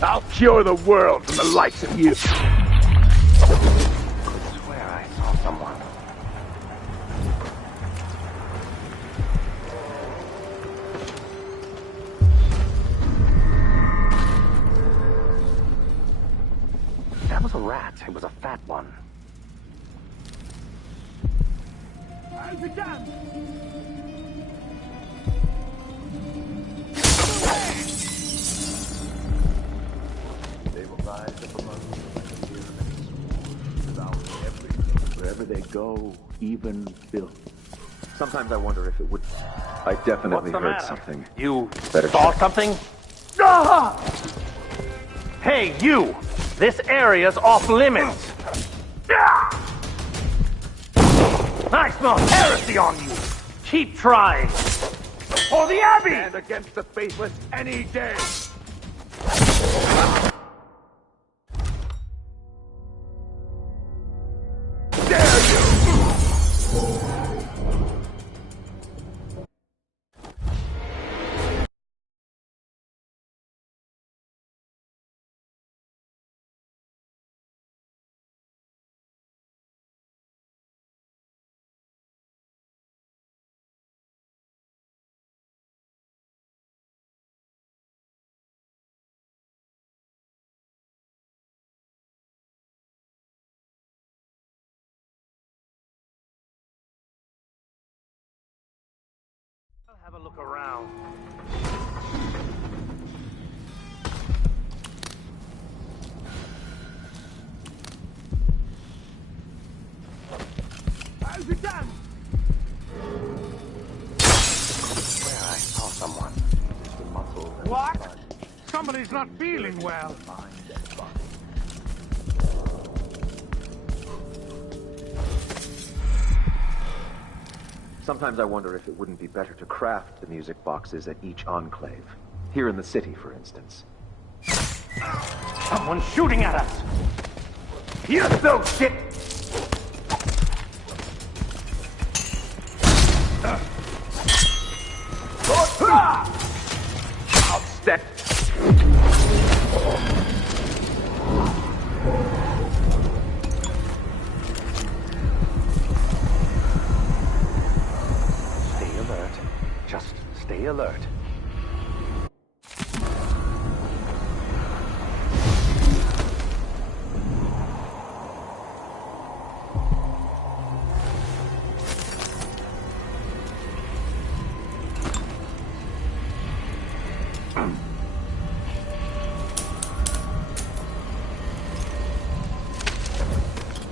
I'll cure the world from the likes of you. I swear I saw someone. That was a rat. It was a fat one. How's it done? They will rise up among you and devour everything go, even build. Sometimes I wonder if it would... I definitely heard something. You Better saw check. something? Ah! Hey, you! This area's off limits! Ah! I smell heresy on you! Keep trying! For the Abbey! Stand against the faithless any day! Have a look around. How's it done? Where I saw someone. What? Somebody's not feeling well. Sometimes I wonder if it wouldn't be better to craft the music boxes at each enclave. Here in the city, for instance. Someone's shooting at us! You so shit! Outstep! Stay alert. Just stay alert.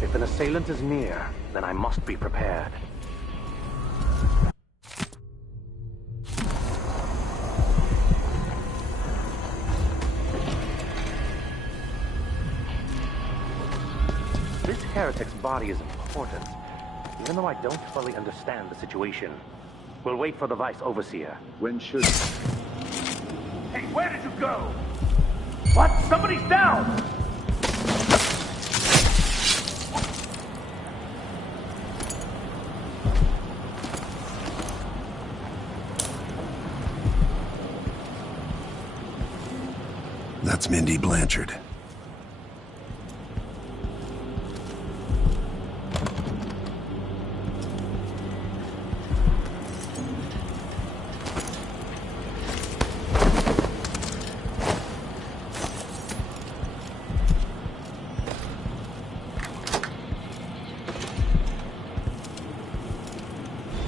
If an assailant is near, then I must be prepared. This heretic's body is important, even though I don't fully understand the situation. We'll wait for the Vice Overseer. When should... Hey, where did you go? What? Somebody's down! That's Mindy Blanchard.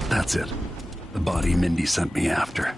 That's it. The body Mindy sent me after.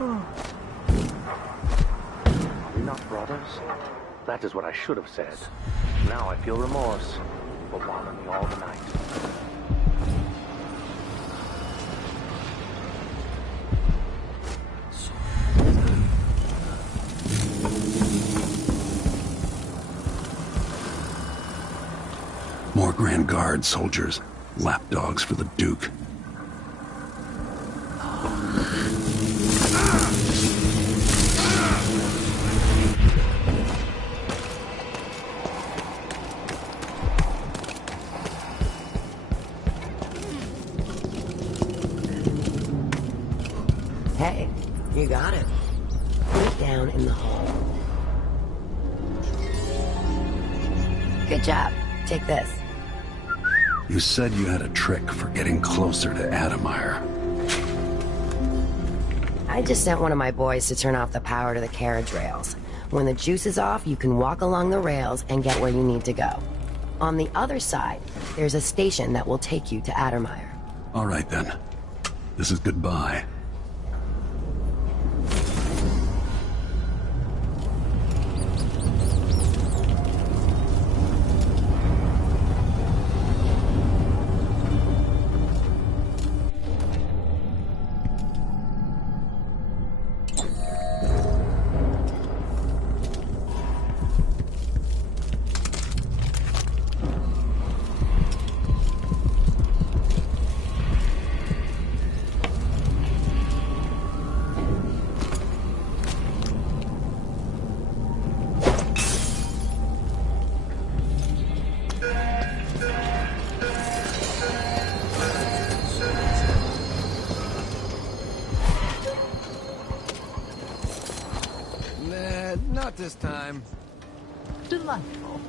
Are we not brothers? That is what I should have said. Now I feel remorse for bothering me all the night. More Grand Guard soldiers, lapdogs for the Duke. Hey, you got it. Put it down in the hole. Good job. Take this. You said you had a trick for getting closer to Adamire. I just sent one of my boys to turn off the power to the carriage rails. When the juice is off, you can walk along the rails and get where you need to go. On the other side, there's a station that will take you to Adamire. All right then. This is goodbye. Nah, not this time. Delightful.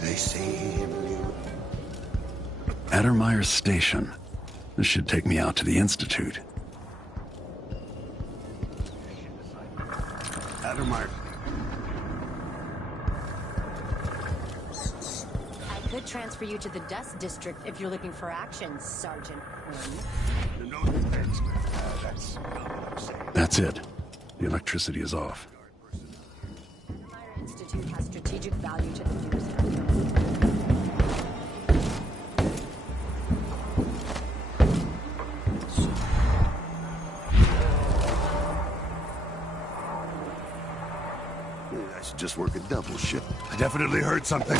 They say Adamire Station. This should take me out to the Institute. Adamire. I could transfer you to the Dust District if you're looking for action, Sergeant Quinn. That's it. The electricity is off. Adamire Institute has strategic value to the user. I should just work a double shift. I definitely heard something.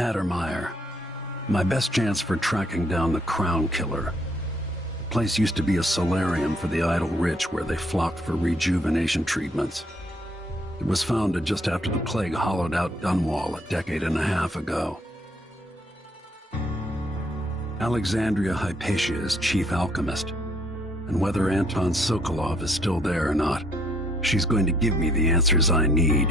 Addermeyer. My best chance for tracking down the Crown Killer. The place used to be a solarium for the idle rich where they flocked for rejuvenation treatments. It was founded just after the plague hollowed out Dunwall a decade and a half ago. Alexandria Hypatia is chief alchemist, and whether Anton Sokolov is still there or not, she's going to give me the answers I need.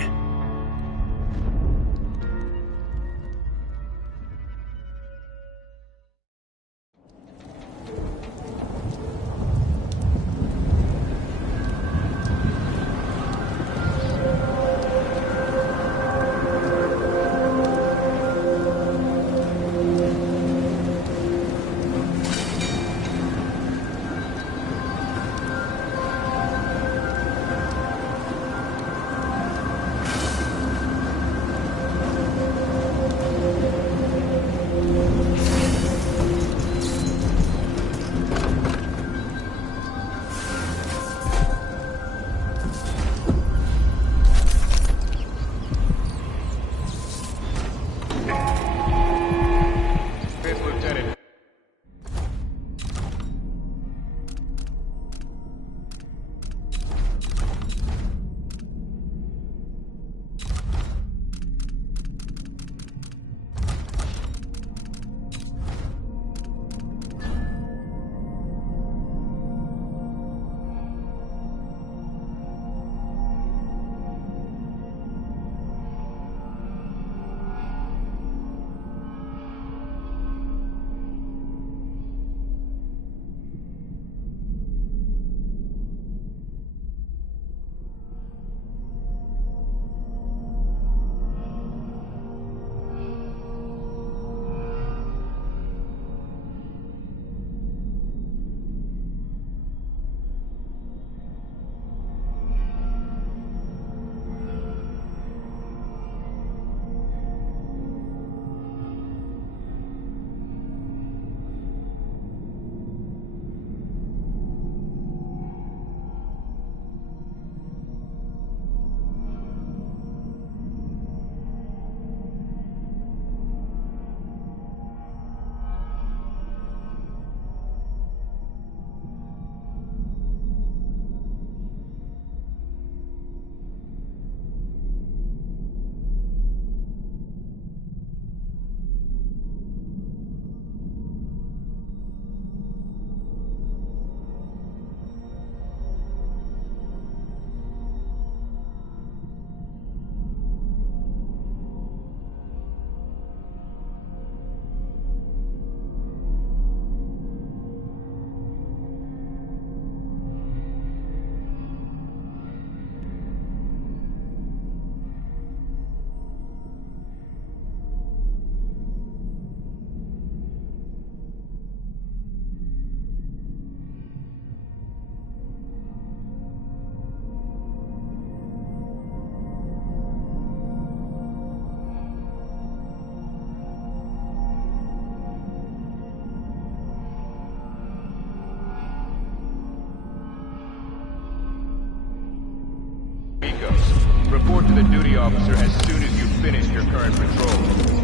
Report to the duty officer as soon as you've finished your current patrol.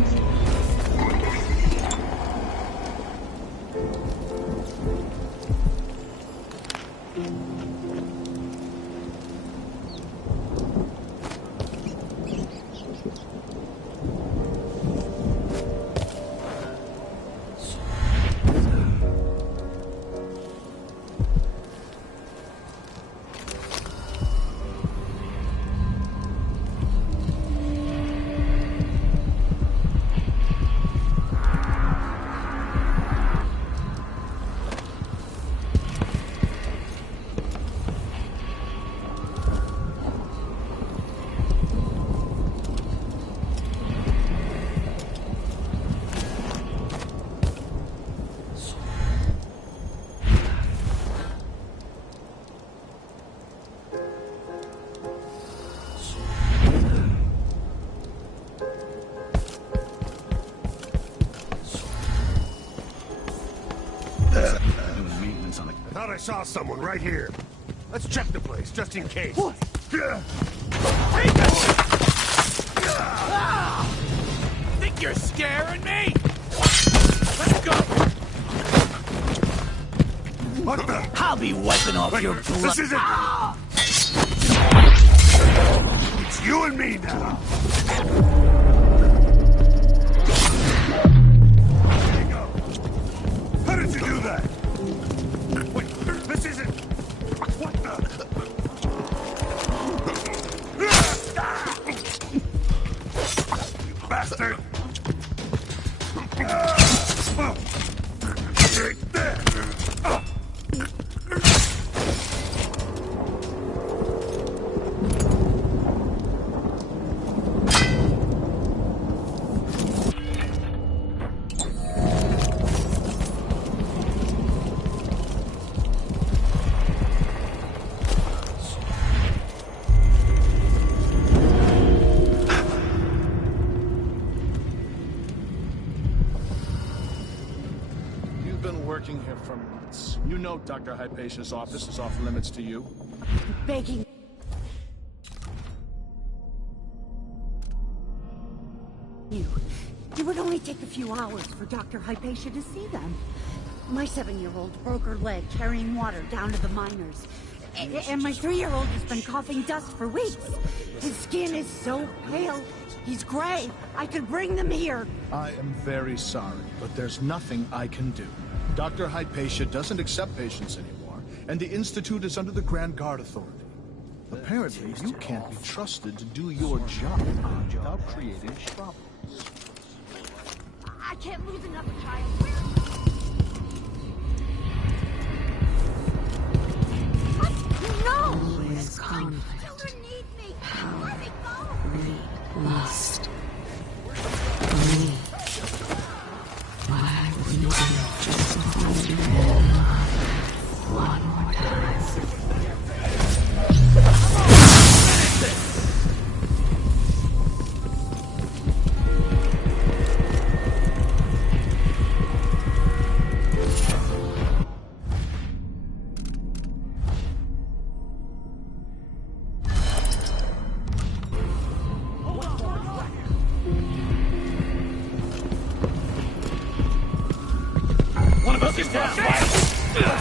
I saw someone right here. Let's check the place, just in case. What? Think think you're scaring me? Let's go! What the? I'll be wiping off your blood. This isn't... It's you and me now. There you go. How did you do that? Wait, this isn't... What the... You bastard! Take that! Working here for months. You know Dr. Hypatia's office is off limits to you. Begging. It would only take a few hours for Dr. Hypatia to see them. My 7-year-old broke her leg carrying water down to the miners. And my 3-year-old has been coughing dust for weeks. His skin is so pale. He's gray. I could bring them here. I am very sorry, but there's nothing I can do. Dr. Hypatia doesn't accept patients anymore, and the Institute is under the Grand Guard Authority. Apparently, you can't be trusted to do your job without creating problems. I can't lose another child. No! Who is conflict? Children need me. Power. Let me go. Greed. Lust. Greed. Why wouldn't you just hold your love one more time?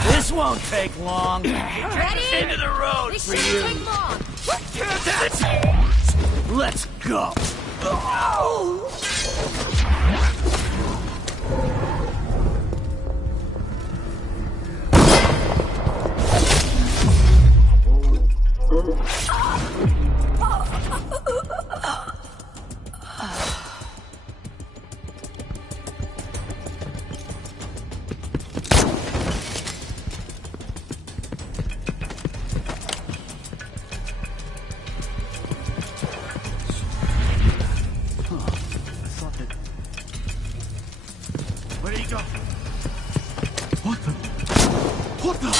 This won't take long. Ready? Into the road This for shouldn't you. take long. Let's go. Where do you go? What the? What the?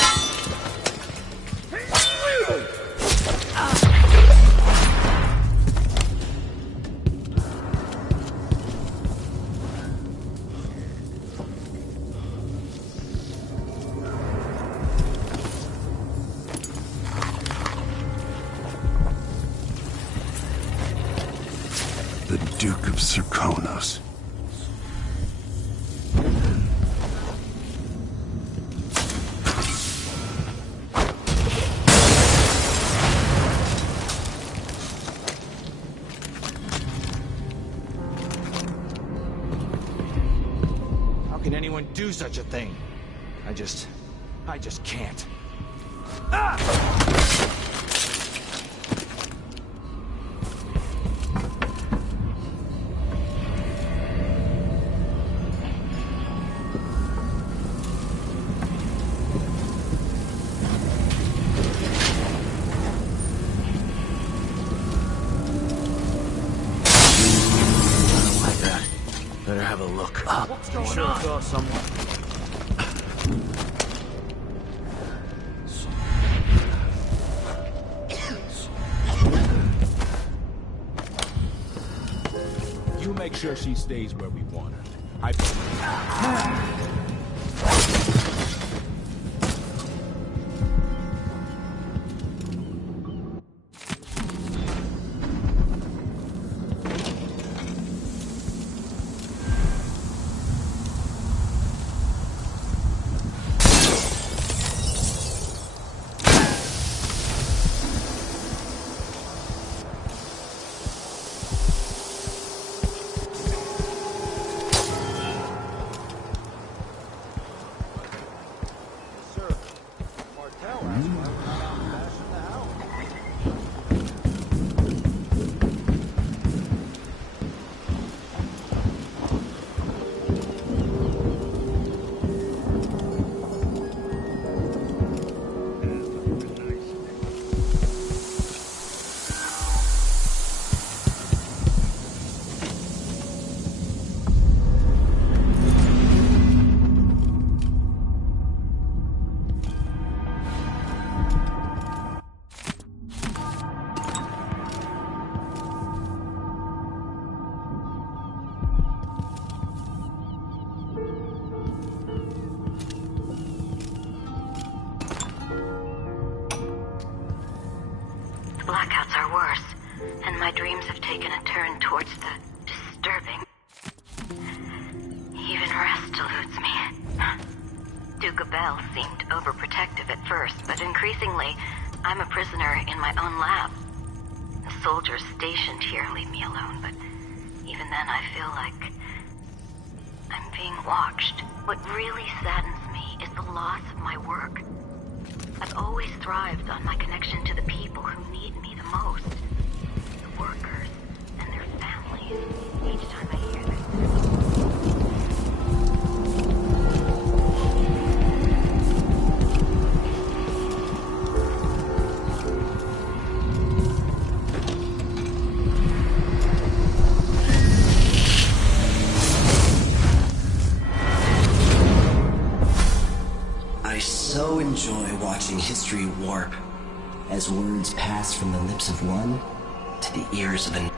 The Duke of Serkonos. How can anyone do such a thing? I just can't. Better have a look. What's going on? Saw someone. You make sure she stays where we want her. blackouts are worse, and my dreams have taken a turn towards the disturbing. Even rest eludes me. Duke Bell seemed overprotective at first, but increasingly, I'm a prisoner in my own lab. The soldiers stationed here leave me alone, but even then I feel like I'm being watched. What really saddens me is the loss of my work. I've always thrived on my connection to the people who need me the most. The workers and their families. Each time I hear this. I so enjoy watching history warp as words pass from the lips of one to the ears of another.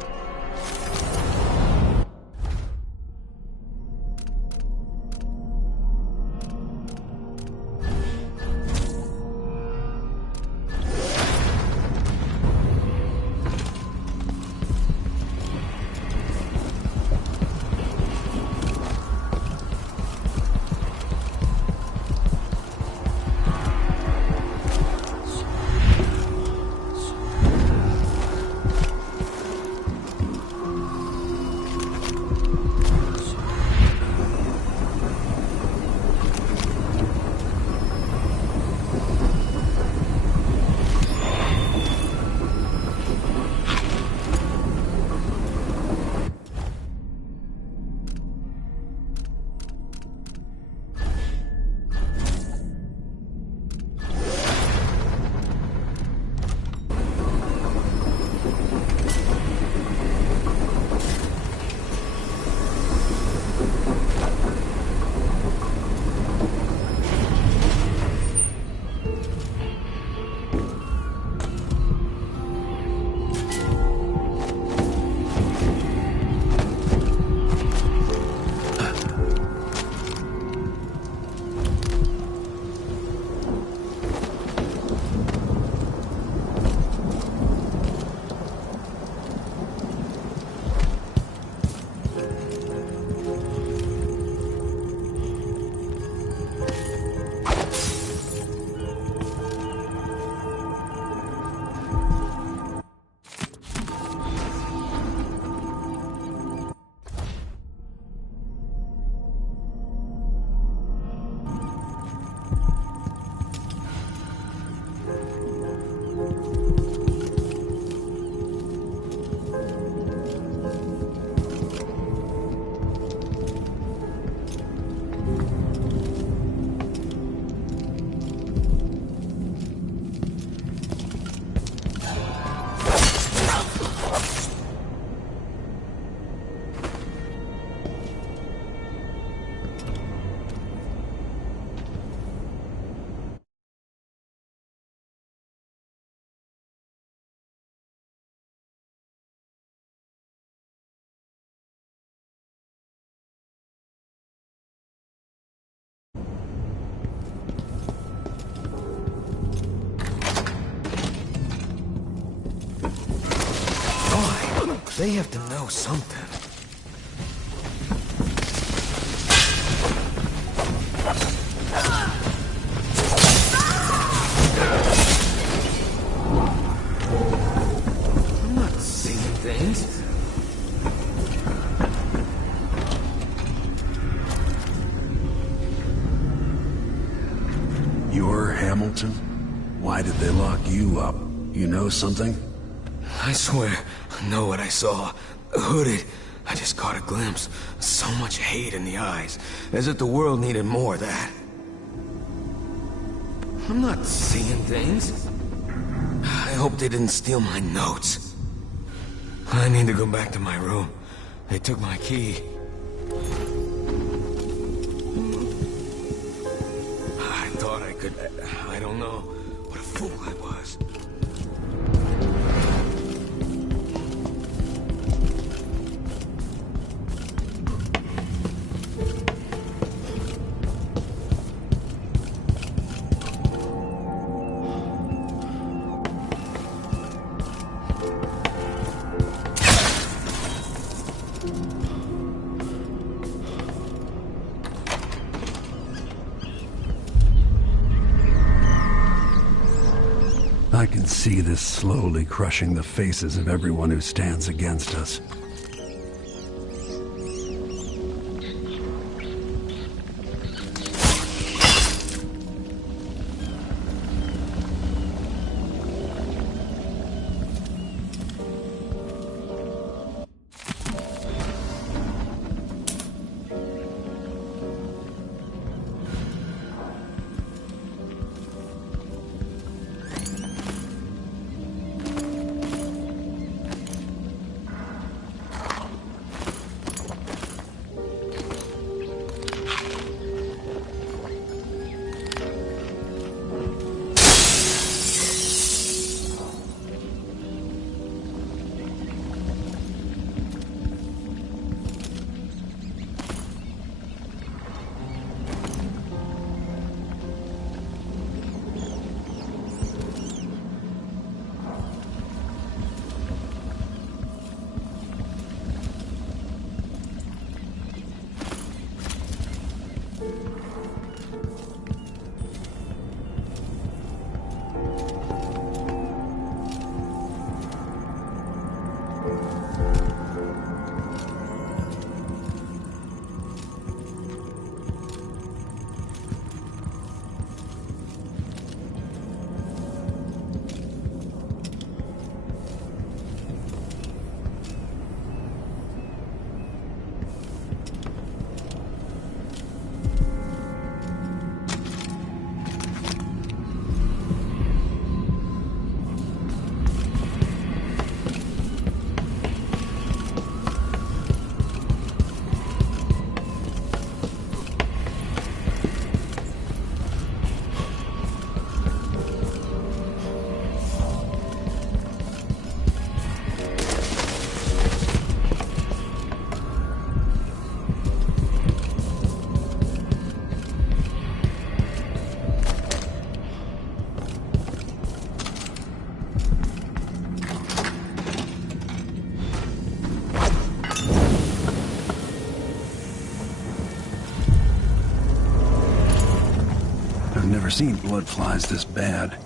They have to know something. I'm not seeing things. You're Hamilton? Why did they lock you up? You know something? I swear, I know what I saw. Hooded. I just caught a glimpse. So much hate in the eyes. As if the world needed more of that. I'm not seeing things. I hope they didn't steal my notes. I need to go back to my room. They took my key. I thought I could... I don't know. What a fool I was. I can see this slowly crushing the faces of everyone who stands against us. I've never seen blood flies this bad.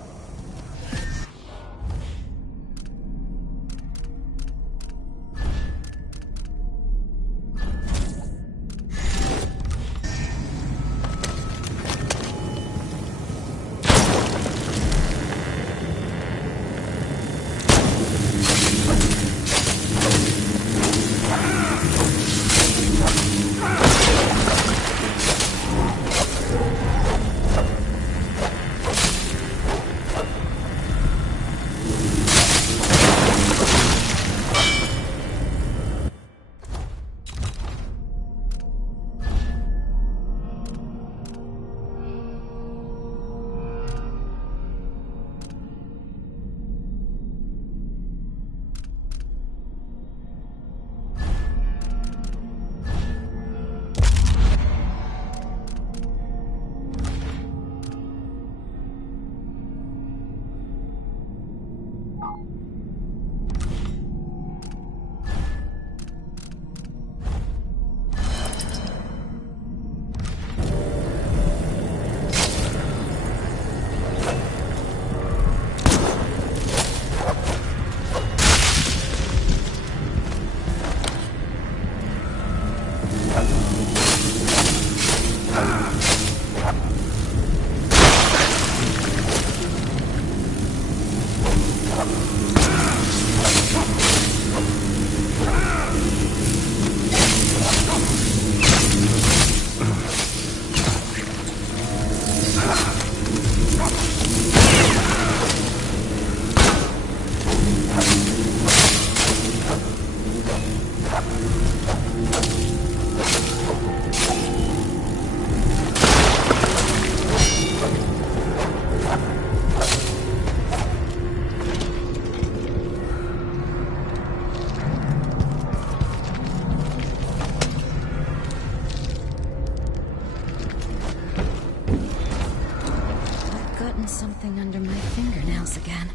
Something under my fingernails again.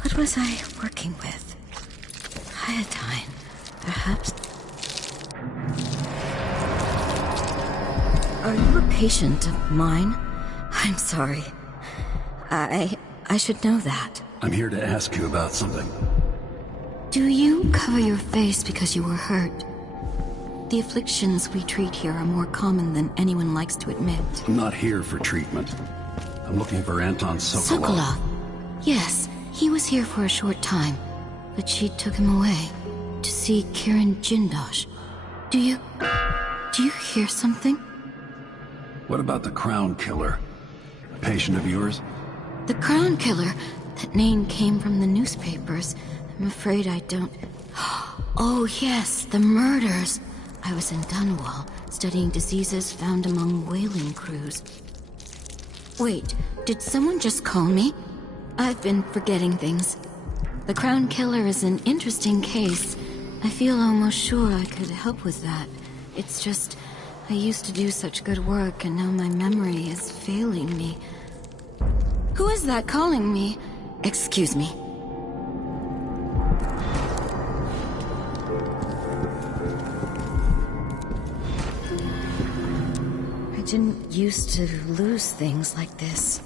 What was I working with? Iodine, perhaps? Are you a patient of mine? I'm sorry. I I should know that. I'm here to ask you about something. Do you cover your face because you were hurt? The afflictions we treat here are more common than anyone likes to admit. I'm not here for treatment. I'm looking for Anton Sokolov. Sokolov? Yes, he was here for a short time, but she took him away to see Kirin Jindosh. Do you hear something? What about the Crown Killer? A patient of yours? The Crown Killer? That name came from the newspapers. I'm afraid I don't... Oh yes, the murders. I was in Dunwall, studying diseases found among whaling crews. Wait, did someone just call me? I've been forgetting things. The Crown Killer is an interesting case. I feel almost sure I could help with that. It's just, I used to do such good work and now my memory is failing me. Who is that calling me? Excuse me. I didn't used to lose things like this.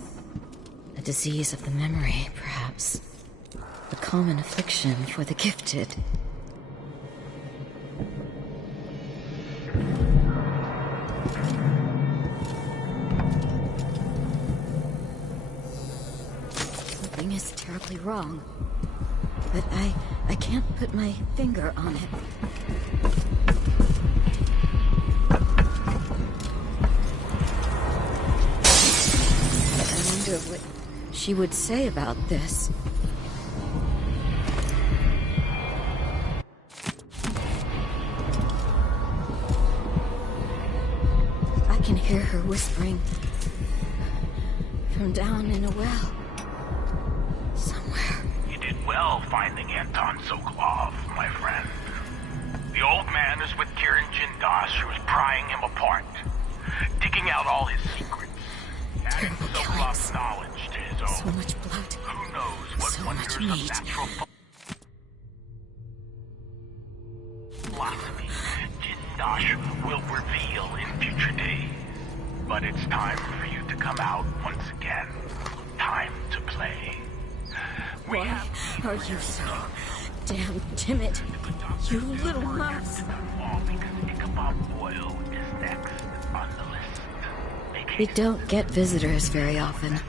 A disease of the memory, perhaps. A common affliction for the gifted. Something is terribly wrong. But I can't put my finger on it. I wonder what she would say about this. I can hear her whispering from down in a well. Somewhere. You did well finding Anton Sokolov, my friend. The old man is with Kirin Jindosh, who's prying him apart, digging out all his secrets, adding Sokolov's knowledge to his own. So much blood. Who knows what So wonders much of meat. natural philosophy Jindosh will reveal in future days. But it's time for you to come out once again. Time to play. Why are you so damn timid? You little mouse. All because Ichabod Boyle is next on the list. We don't get visitors very often.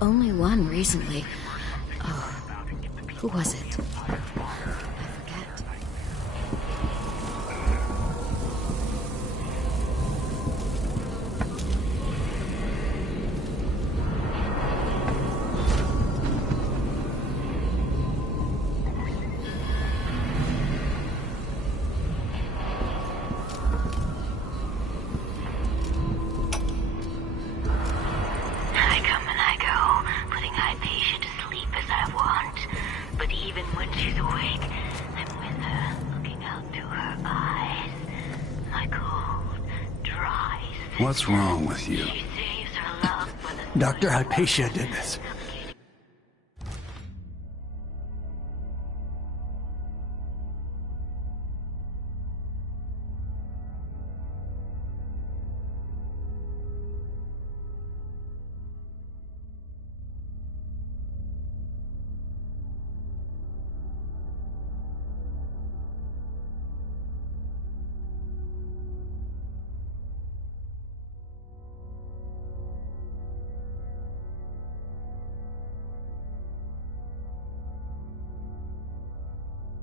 Only one recently. Oh, who was it? I forget. I come and I go, putting Hypatia to sleep as I want. But even when she's awake, I'm with her, looking out through her eyes. My cold, dry What's wrong with you? She saves her love for the Dr. Hypatia did this.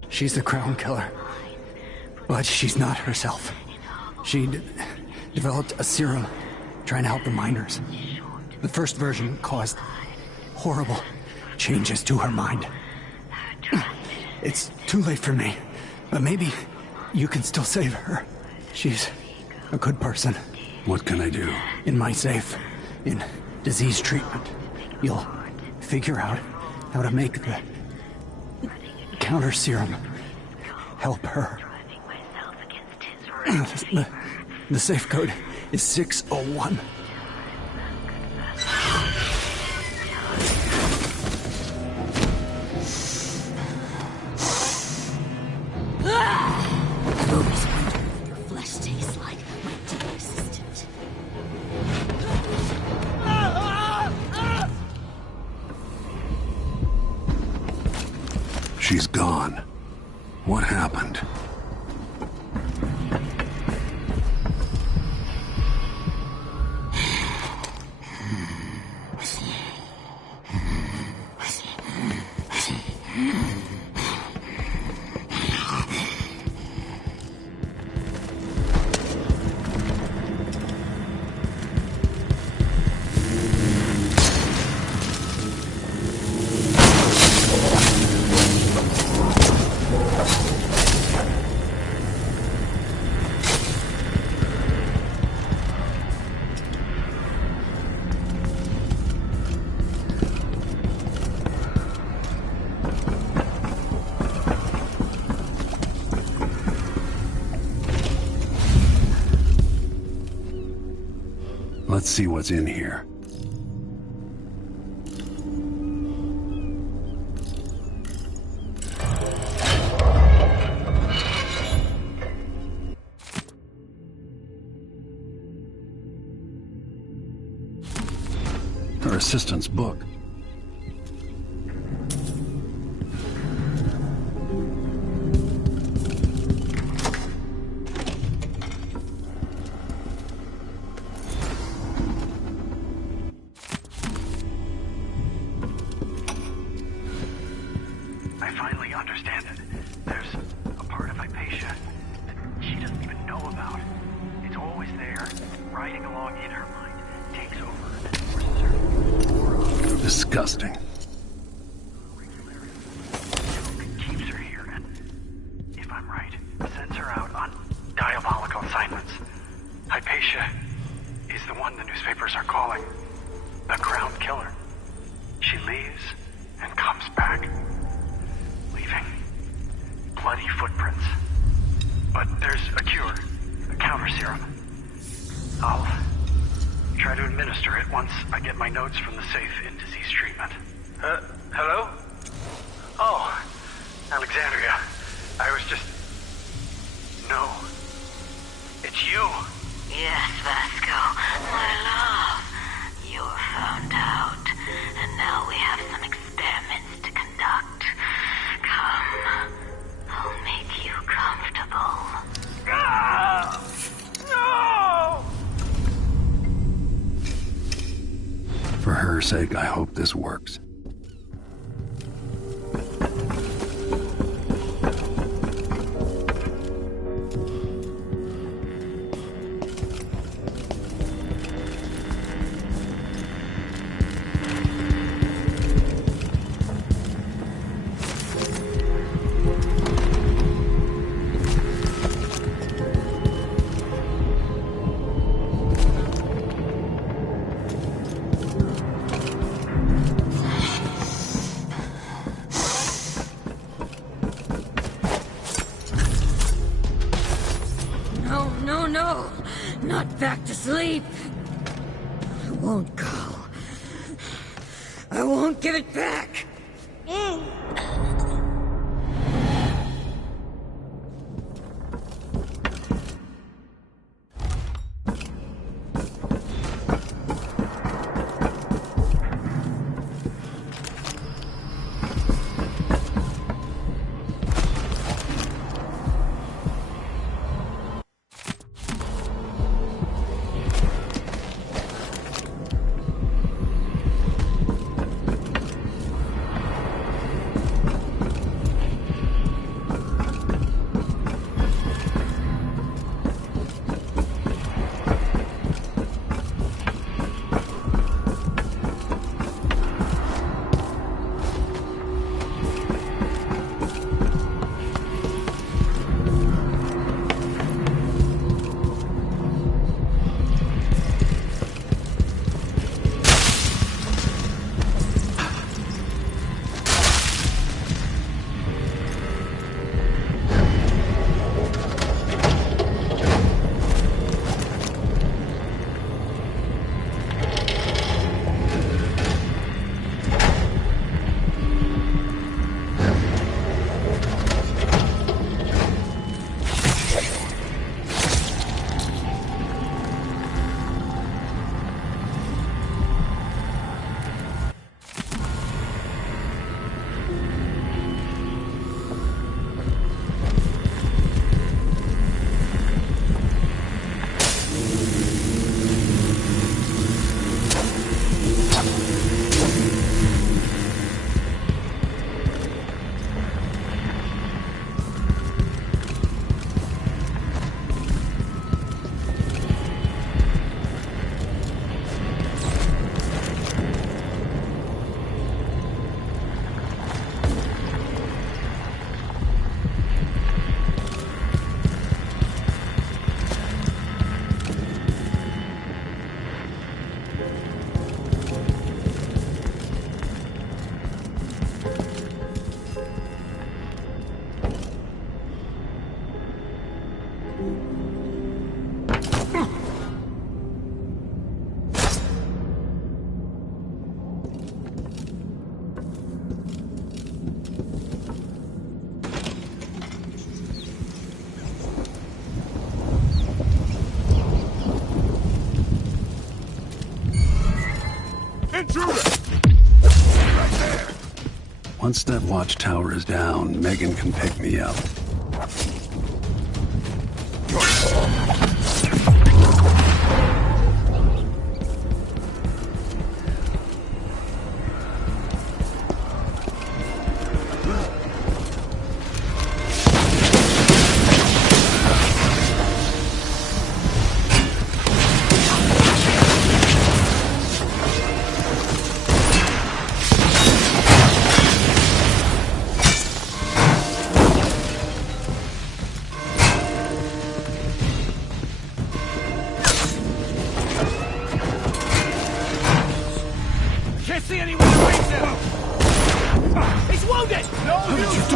She's the Crown Killer. But she's not herself. She developed a serum trying to help the miners. The first version caused horrible changes to her mind. It's too late for me, but maybe you can still save her. She's a good person. What can I do? In my safe, in disease treatment, you'll figure out how to make the counter serum help her. The safe code is 601. I've always wondered what your flesh tastes like, my dear assistant. She's gone. What happened? Let's see what's in here. Her assistant's book. I finally understand it. There's a part of Hypatia that she doesn't even know about. It's always there, riding along in her mind, takes over and forces her. Disgusting. Keeps her here and, if I'm right, sends her out on diabolical assignments. Hypatia is the one the newspapers are calling the Crown Killer. She leaves and comes back, leaving bloody footprints. But there's a cure, a counter serum. I'll try to administer it once I get my notes from the safe in disease treatment. Hello? Oh, Alexandria. I was just... No. It's you. Yes, Vasco, my love. You're found out, and now we have some experiments to conduct. Come, I'll make you comfortable. No! For her sake, I hope this works. No, not back to sleep. I won't go. I won't give it back. Once that watchtower is down, Megan can pick me up. Can't see anyone right now! He's wounded! No use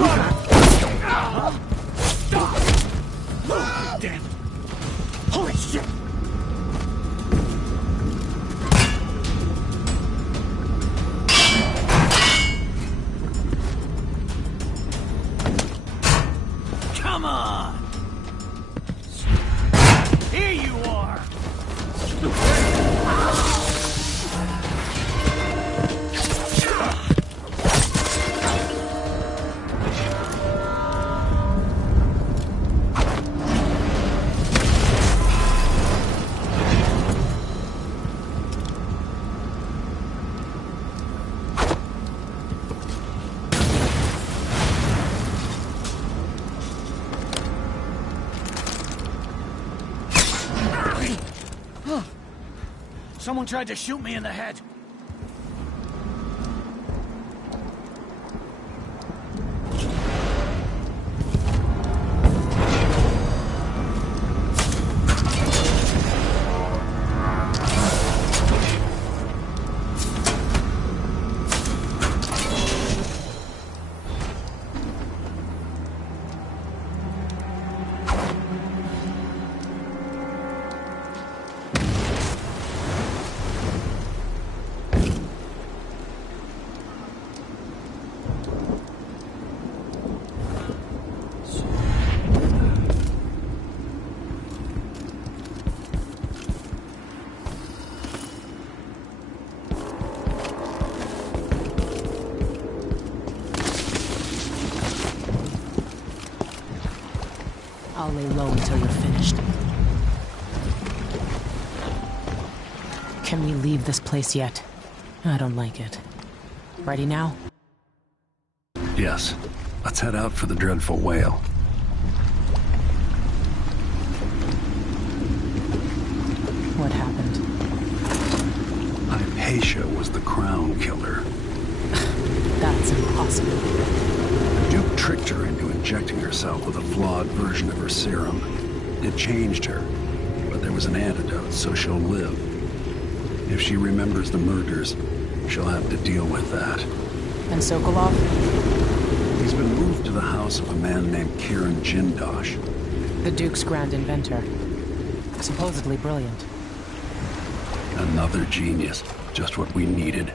Damn it! Holy shit! Come on! Here you are! Someone tried to shoot me in the head. I'll lay low until you're finished. Can we leave this place yet? I don't like it. Ready now? Yes. Let's head out for the dreadful whale. What happened? Hypatia was the crown killer. That's impossible. Duke tricked her into injecting herself with a flawed version of her serum. It changed her, but there was an antidote, so she'll live. If she remembers the murders, she'll have to deal with that. And Sokolov? He's been moved to the house of a man named Kieran Jindosh. The Duke's grand inventor. Supposedly brilliant. Another genius. Just what we needed.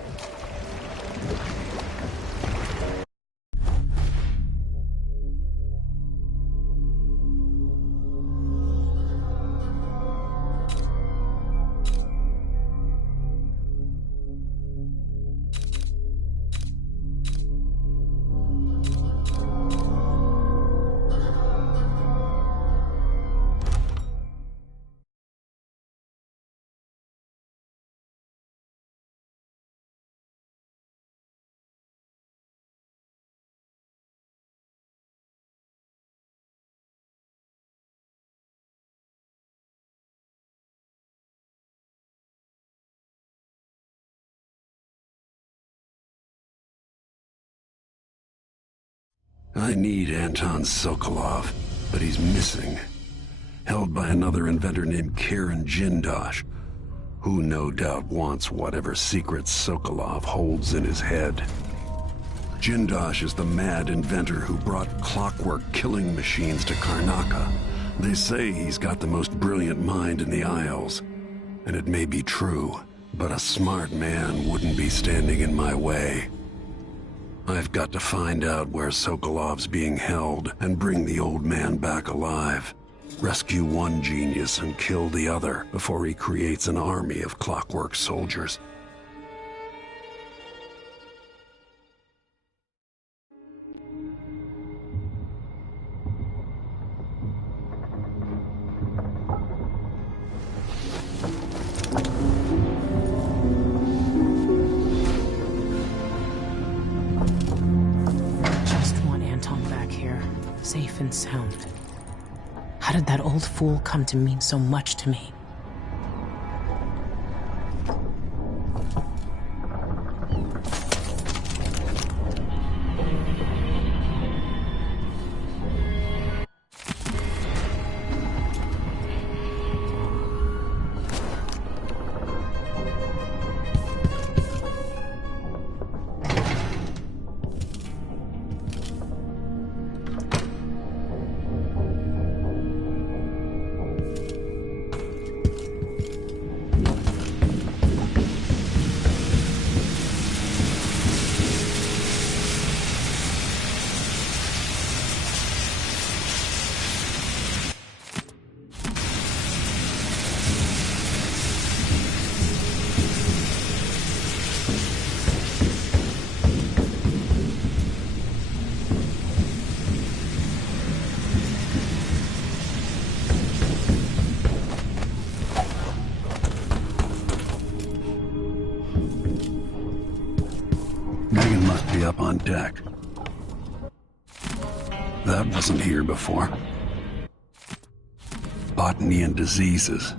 I need Anton Sokolov, but he's missing. Held by another inventor named Kieran Jindosh, who no doubt wants whatever secrets Sokolov holds in his head. Jindosh is the mad inventor who brought clockwork killing machines to Karnaca. They say he's got the most brilliant mind in the Isles. And it may be true, but a smart man wouldn't be standing in my way. I've got to find out where Sokolov's being held and bring the old man back alive. Rescue one genius and kill the other before he creates an army of clockwork soldiers. safe and sound. How did that old fool come to mean so much to me? Megan must be up on deck. That wasn't here before. Botany and diseases.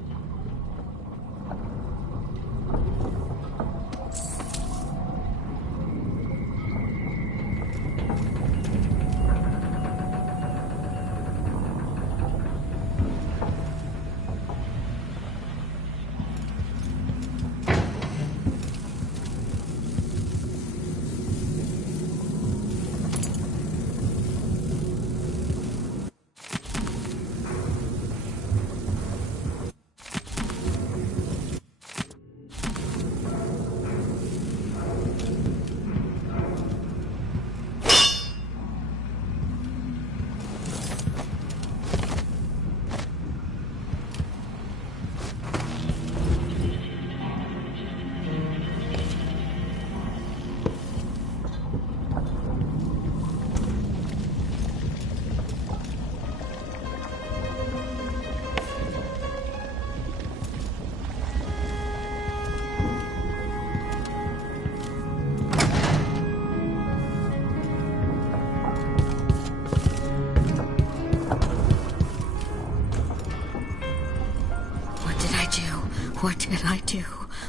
What did I do?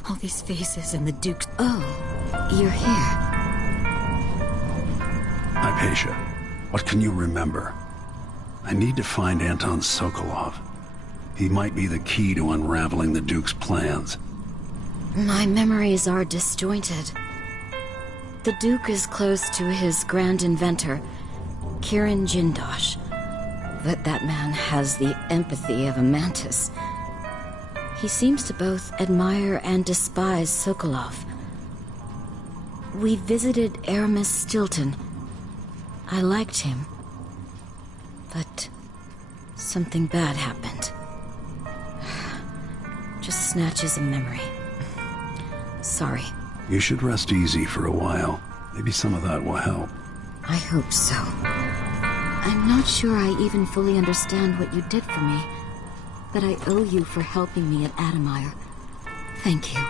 All these faces and the Duke's... Oh, you're here. Hypatia, what can you remember? I need to find Anton Sokolov. He might be the key to unraveling the Duke's plans. My memories are disjointed. The Duke is close to his grand inventor, Kirin Jindosh. But that man has the empathy of a mantis. He seems to both admire and despise Sokolov. We visited Aramis Stilton. I liked him. But something bad happened. Just snatches of memory. Sorry. You should rest easy for a while. Maybe some of that will help. I hope so. I'm not sure I even fully understand what you did for me. But I owe you for helping me at Admire. Thank you.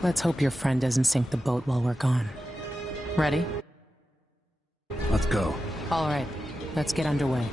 Let's hope your friend doesn't sink the boat while we're gone. Ready? Let's go. All right, let's get underway.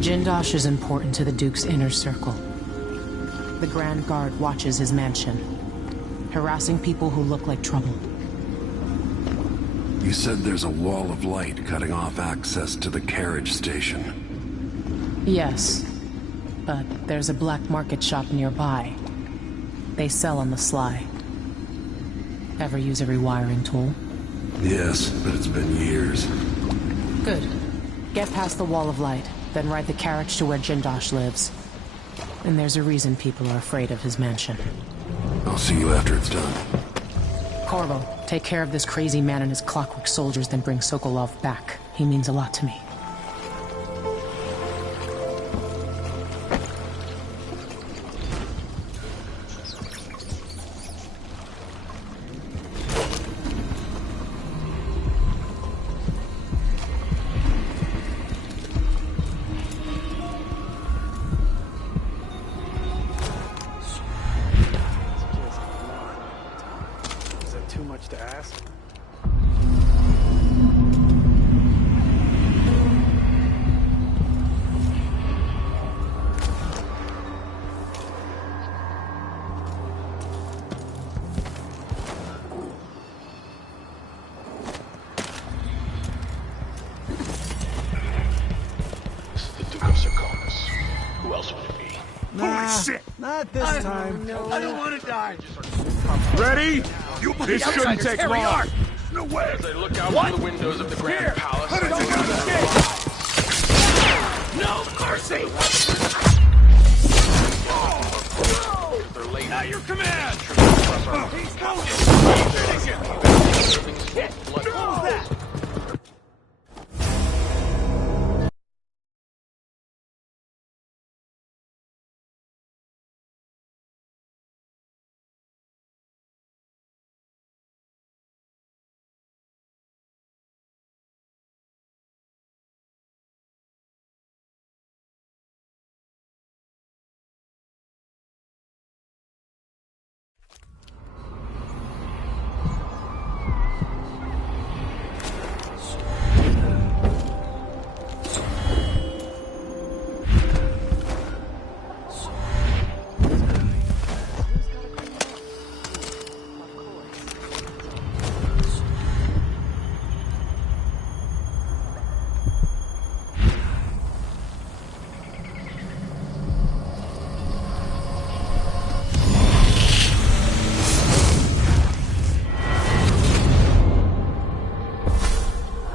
Jindosh is important to the Duke's inner circle. The Grand Guard watches his mansion, harassing people who look like trouble. You said there's a wall of light cutting off access to the carriage station. Yes, but there's a black market shop nearby. They sell on the sly. Ever use a rewiring tool? Yes, but it's been years. Good. Get past the wall of light, then ride the carriage to where Jindosh lives. And there's a reason people are afraid of his mansion. I'll see you after it's done. Corvo, take care of this crazy man and his clockwork soldiers, then bring Sokolov back. He means a lot to me. To ask? This is the Duke of Sarkonis. Who else would it be? Holy shit! Not this time. I don't want to die. Ready? This shouldn't take Here we long. are. No way. As they look out from the windows of the Grand Here. Palace, How did you don't escape? No mercy! They're late. At your command. He's coming. What was that?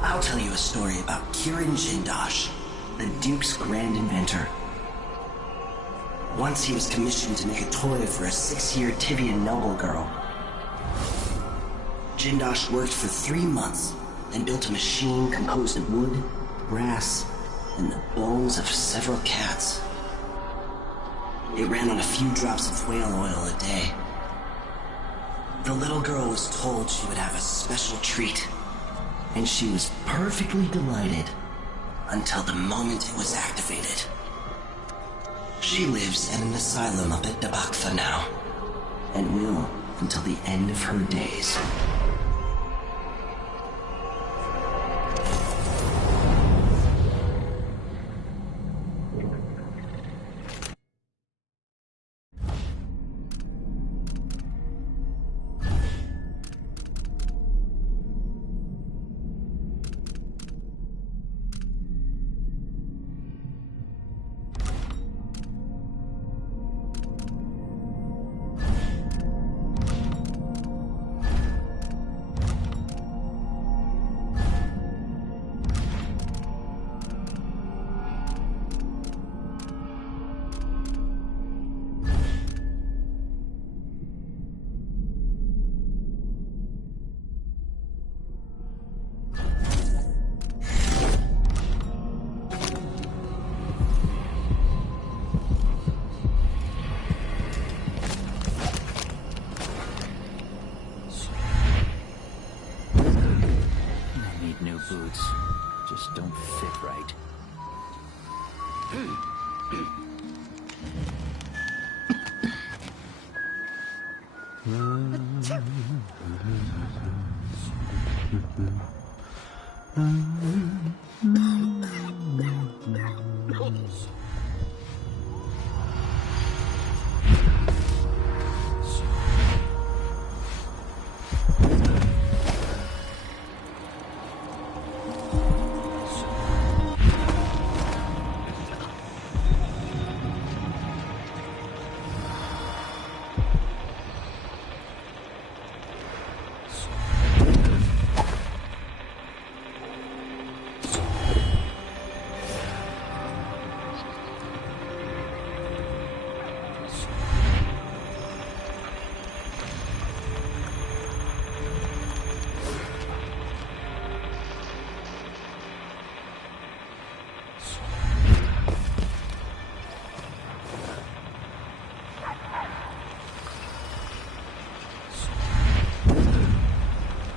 I'll tell you a story about Kirin Jindosh, the Duke's grand inventor. Once he was commissioned to make a toy for a 6-year Tivian noble girl. Jindosh worked for 3 months, then built a machine composed of wood, brass, and the bones of several cats. It ran on a few drops of whale oil a day. The little girl was told she would have a special treat, and she was perfectly delighted until the moment it was activated. She lives at an asylum up at Dabakfa now, and will until the end of her days.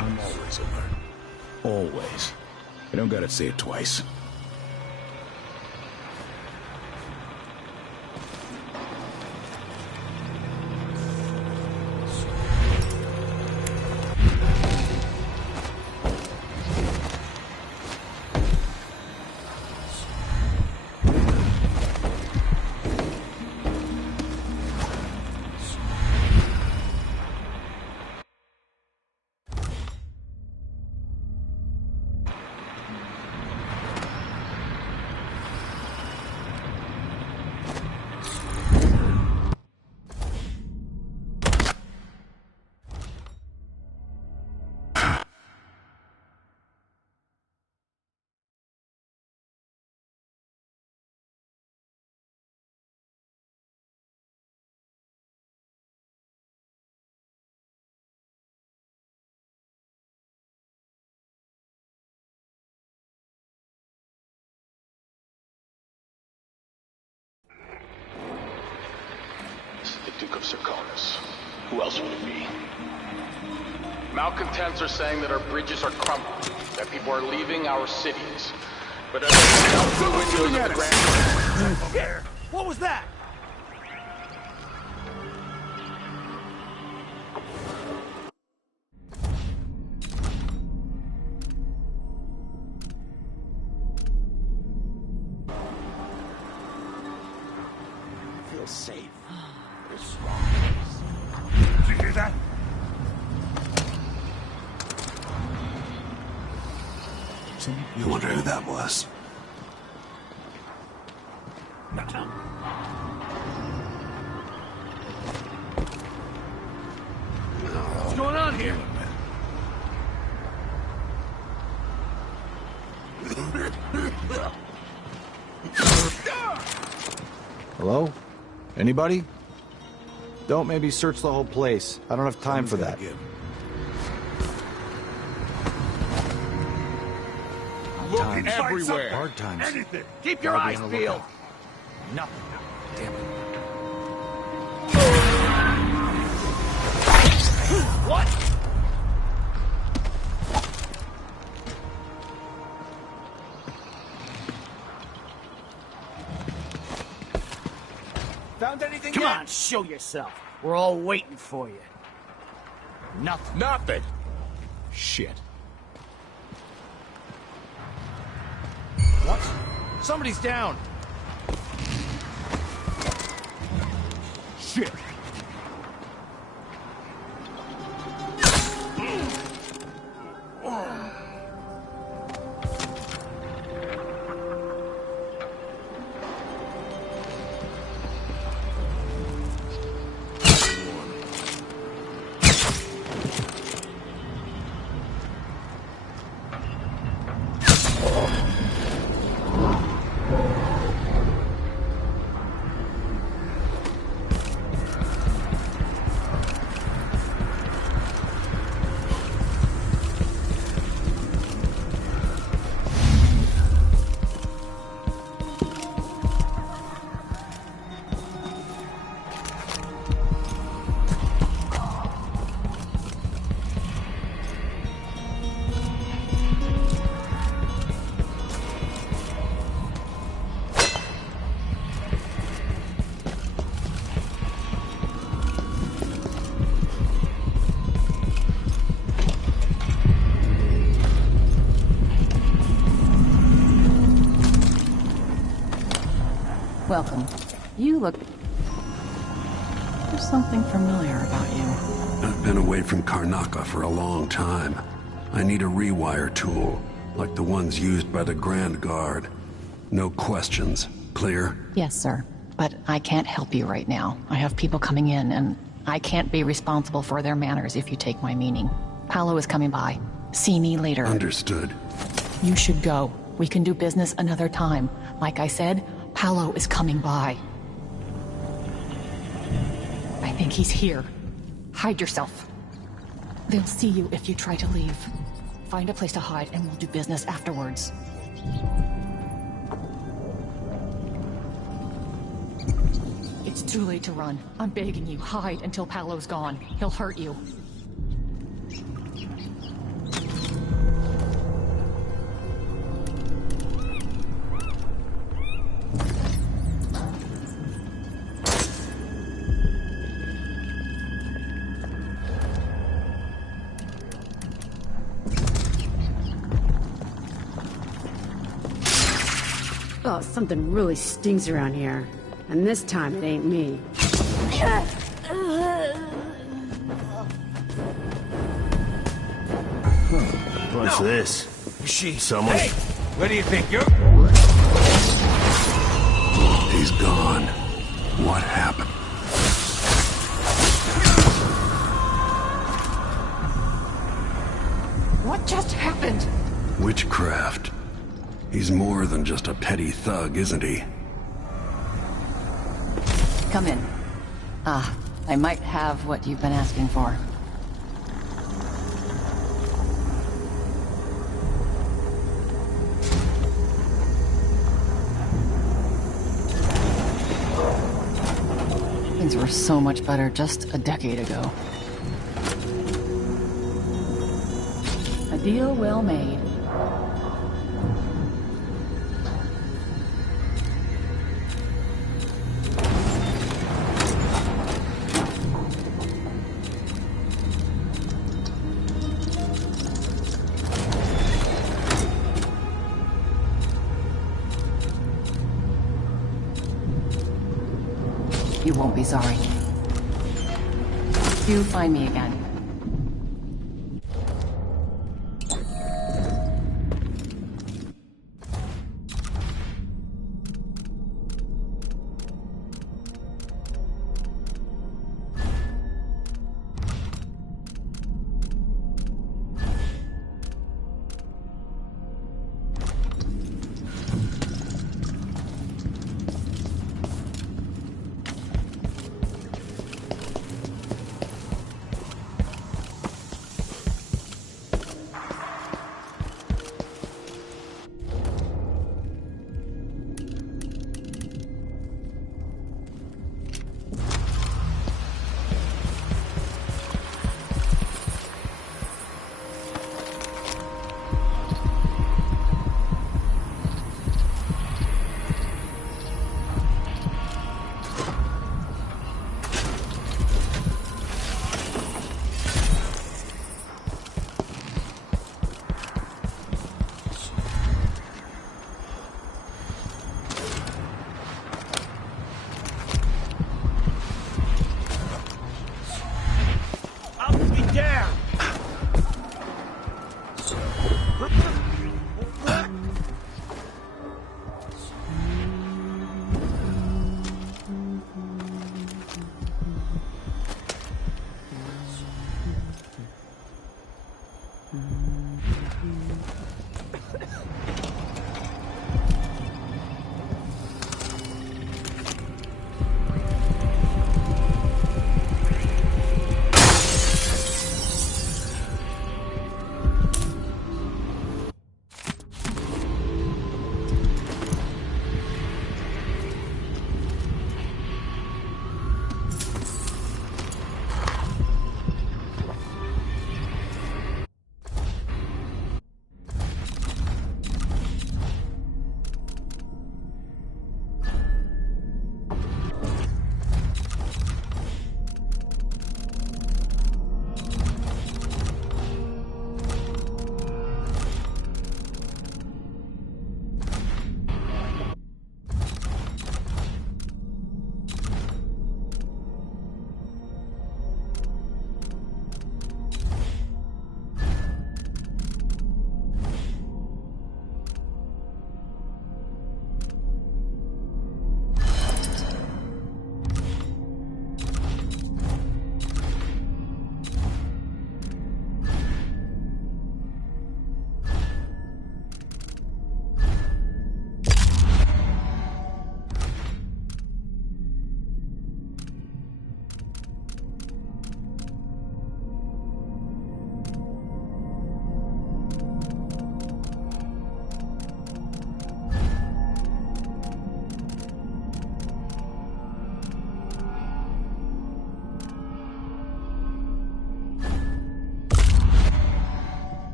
I'm always alert. Always. You don't gotta say it twice. The Duke of Serkonos. Who else would it be? Malcontents are saying that our bridges are crumbling, that people are leaving our cities. But as I look out the windows of the Grand... Shit! What was that? Feel safe. It's wrong. Did you hear that? You wonder who that was? What's going on here? Hello? Anybody? Don't maybe search the whole place. I don't have time for that. Look Times. everywhere. Hard times. Anything. Keep your Gotta be eyes on the peeled. lookout. Nothing. Damn it. What? Found anything Come yet? on, show yourself. We're all waiting for you. Nothing. Nothing. Shit. What? Somebody's down. Shit. Welcome. You look... There's something familiar about you. I've been away from Karnaca for a long time. I need a rewire tool, like the ones used by the Grand Guard. No questions. Clear? Yes, sir. But I can't help you right now. I have people coming in, and I can't be responsible for their manners if you take my meaning. Paolo is coming by. See me later. Understood. You should go. We can do business another time. Like I said, Paolo is coming by. I think he's here. Hide yourself. They'll see you if you try to leave. Find a place to hide and we'll do business afterwards. It's too late to run. I'm begging you, hide until Paolo's gone. He'll hurt you. Oh, something really stings around here. And this time it ain't me. What's this? Someone... Hey! Where do you think you're... He's gone. What happened? What just happened? Witchcraft. He's more than just a petty thug, isn't he? Come in. I might have what you've been asking for. Things were so much better just a decade ago. A deal well made. You won't be sorry. You find me again.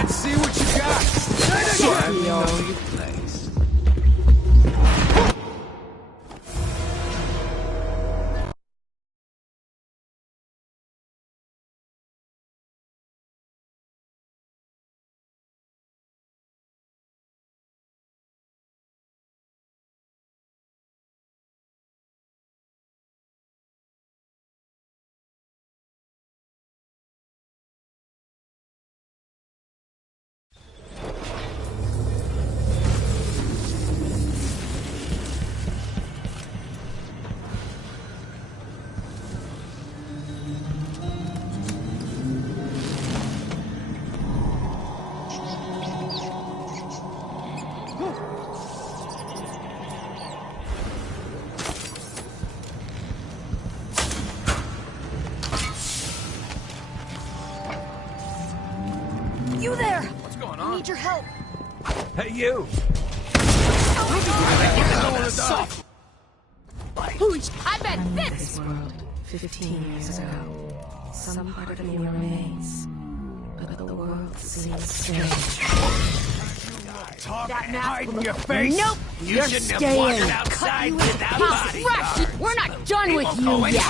Let's see what you got. Let me know your place. You there! What's going I on? need your help. Hey, you! I bet this! World 15 years ago. Some part of me remains, but the world seems strange. That mask Hide will in look- your face! Nope! You You're shouldn't have staying. wandered Cut outside you into without pieces. bodyguards. Fresh! We're not done with won't you go yet!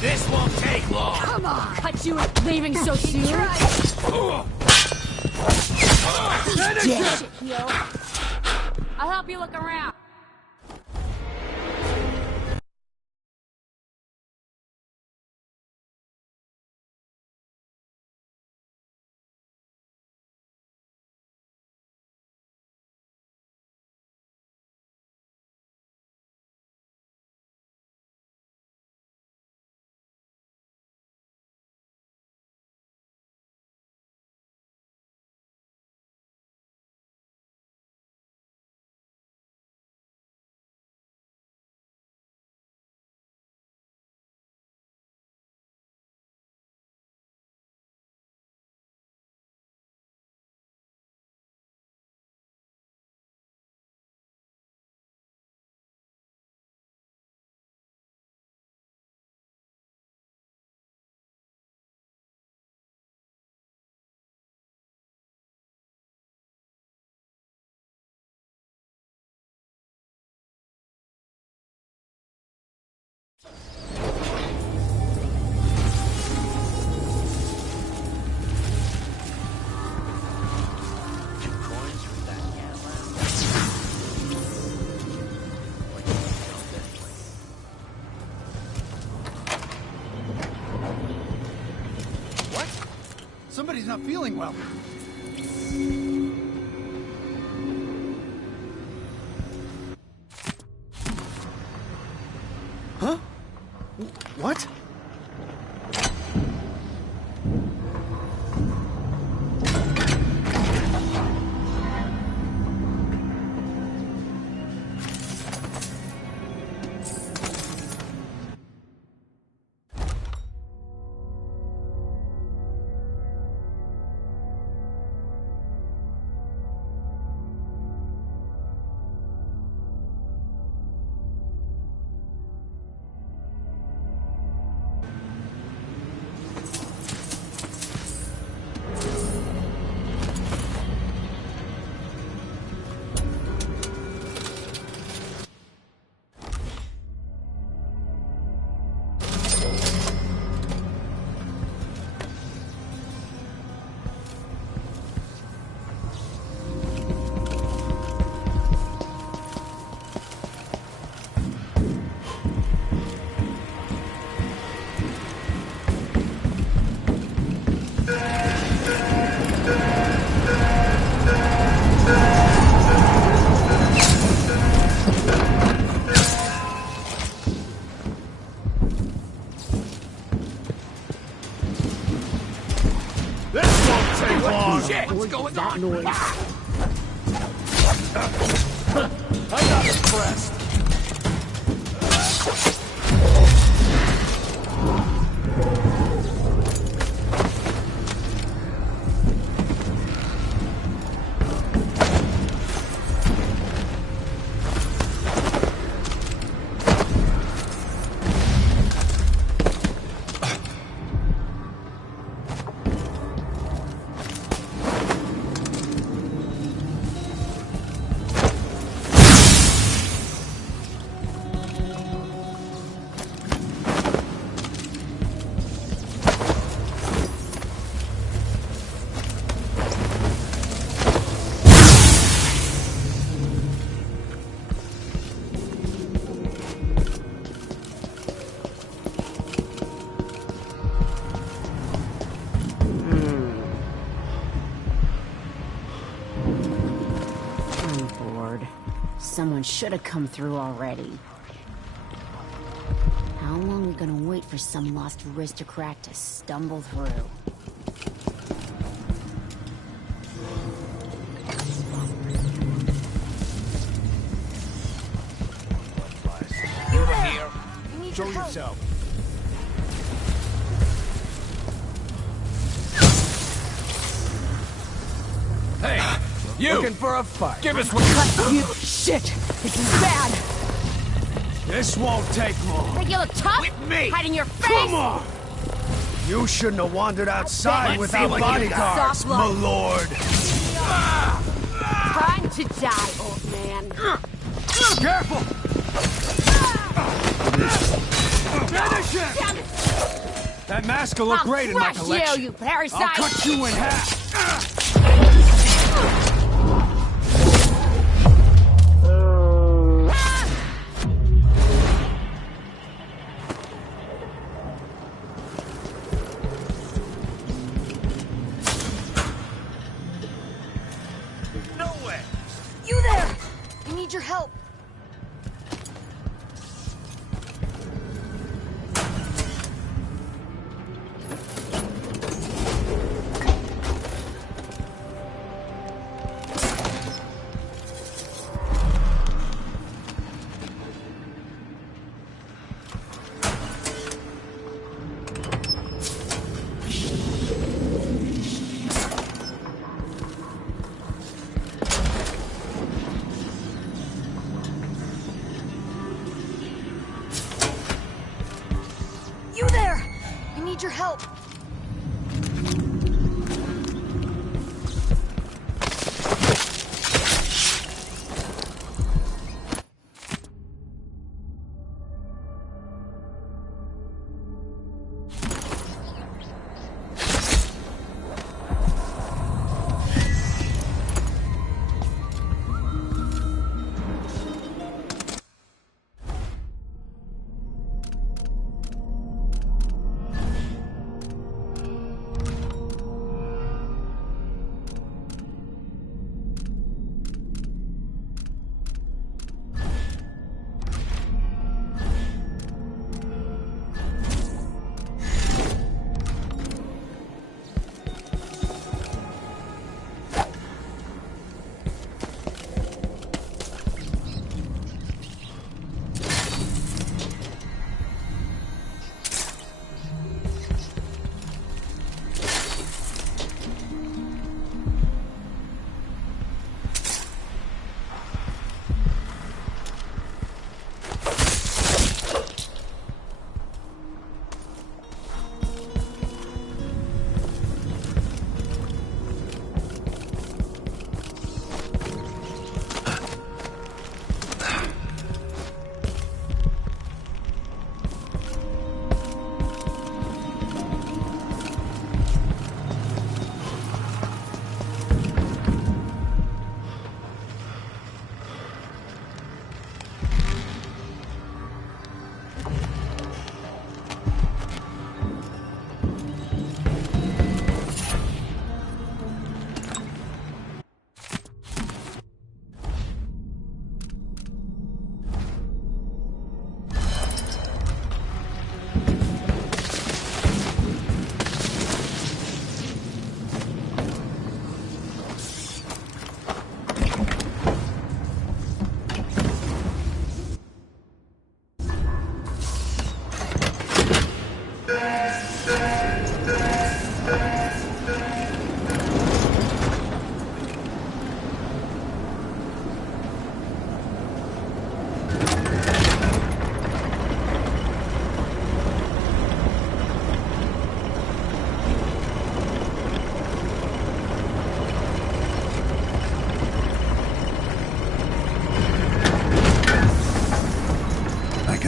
This won't take long. Come on! Cut you in leaving so soon? Dead. I'll help you look around. Somebody's not feeling well. Huh? What? Shit! What's going on? I'm not impressed. someone should have come through already. How long are we gonna wait for some lost aristocrat to stumble through? Over here. Show yourself. Hey, you! Looking for a fight. Give us what you... Shit! This is bad! This won't take long. Think you look tough? With me! Hide in your face! Come on! You shouldn't have wandered outside without bodyguards, my lord. Time to die, old man. Careful! Finish him! That mask will look great in my collection. You parasite! I'll cut you in half. You there! I need your help. You there! I need your help.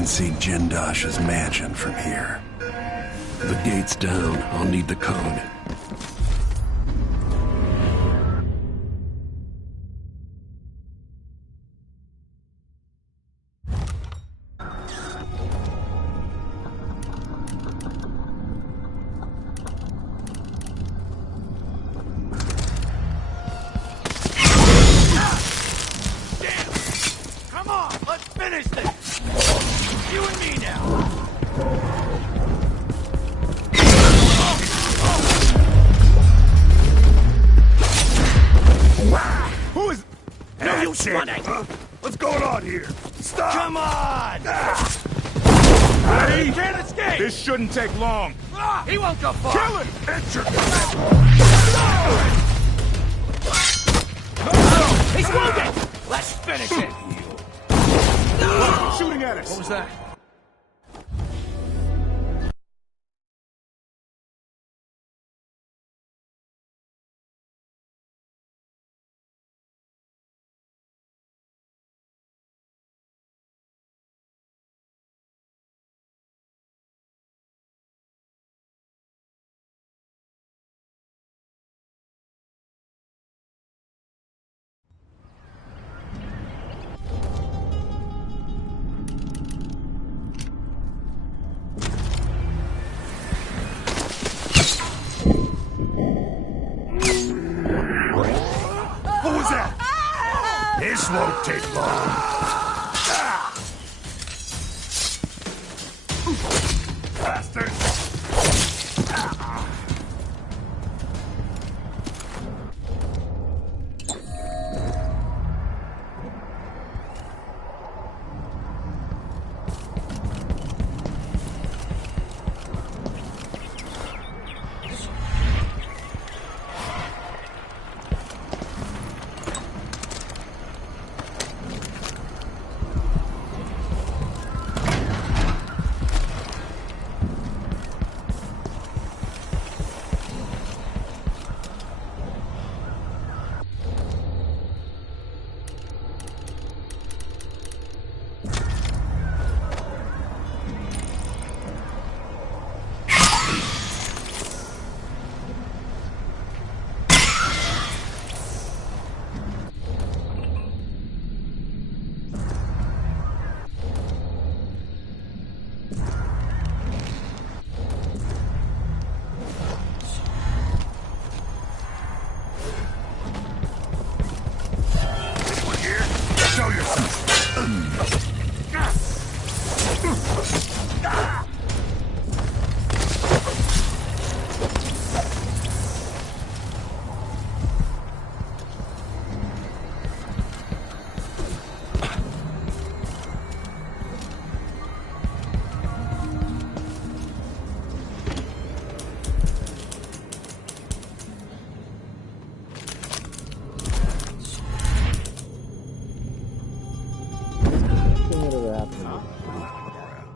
See Jindash's mansion from here. The gate's down. I'll need the code. shouldn't take long. He won't go far. Kill him! It's your He's wounded! Let's finish it! Shooting at us! What was that? What was that? This won't take long. Bastard!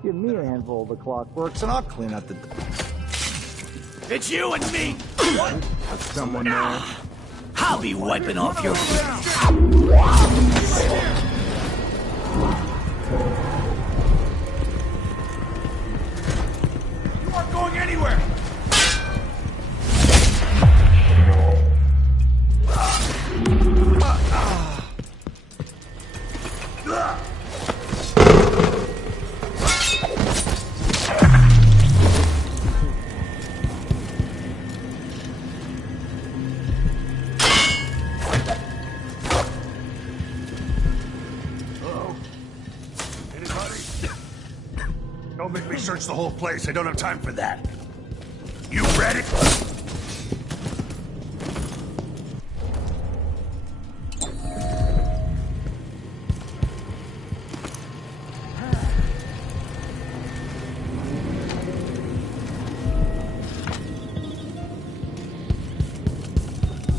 Give me a handful of the clockworks and I'll clean out the... It's you and me! What? Someone there. I'll be wiping off your... You aren't going anywhere! Don't make me search the whole place. I don't have time for that. You ready?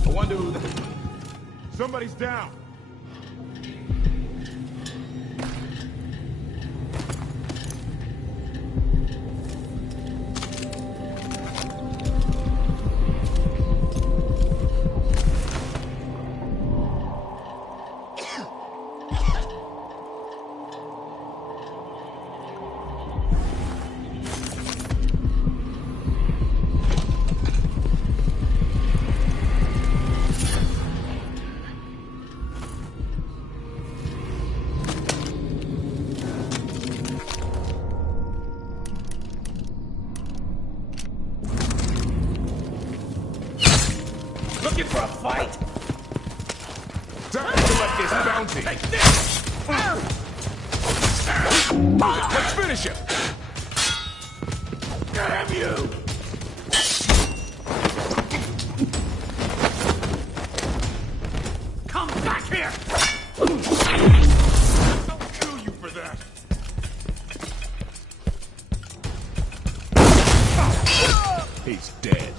I wonder who Somebody's down. Looking for a fight? Time to collect this bounty. Take this! Let's finish him. Damn you! Come back here! I'll kill you for that. He's dead.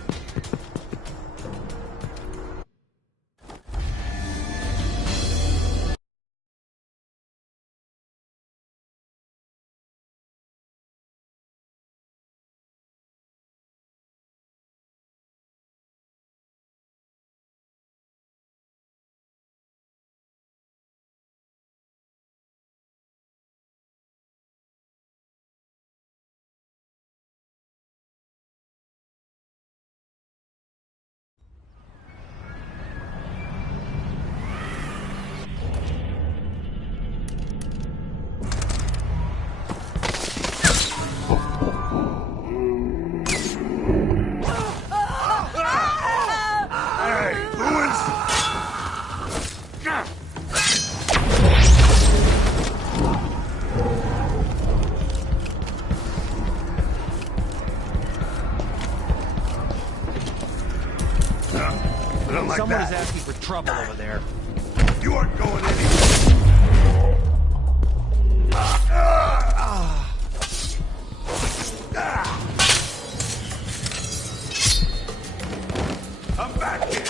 Someone is asking for trouble over there. You aren't going anywhere. I'm back here.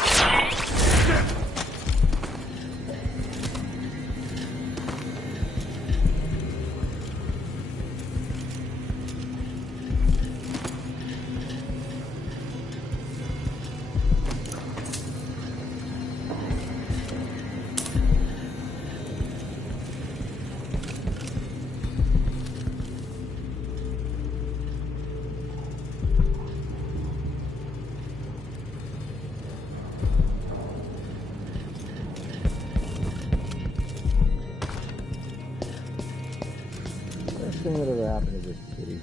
Best thing that ever happened to this city.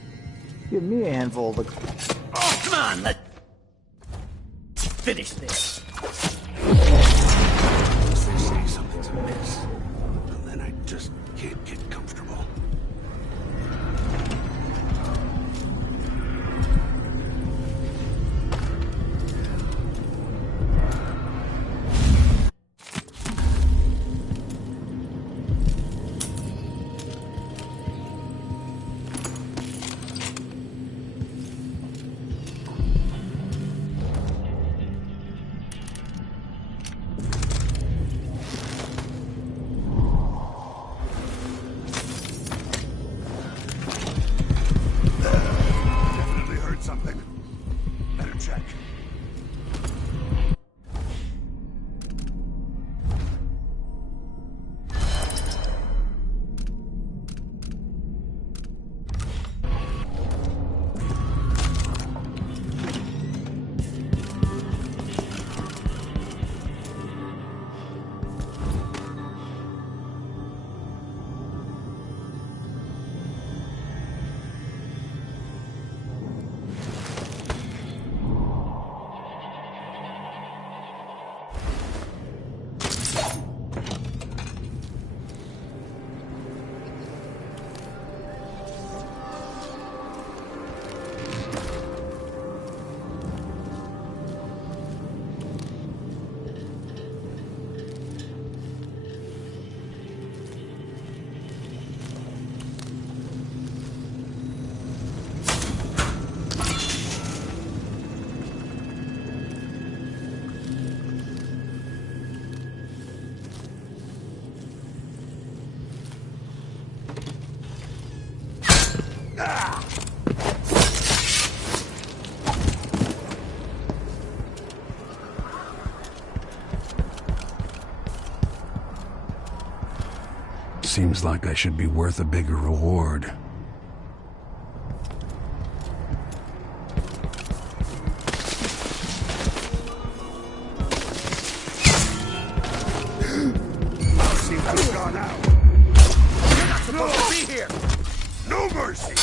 Give me a handful of the... Oh, come on, let's finish this. They say something's amiss, and then I just can't get comfortable. Definitely heard something. Better check. Seems like I should be worth a bigger reward. Seems to have gone out. You're not supposed to be here! No mercy!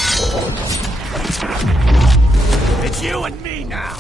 It's you and me now!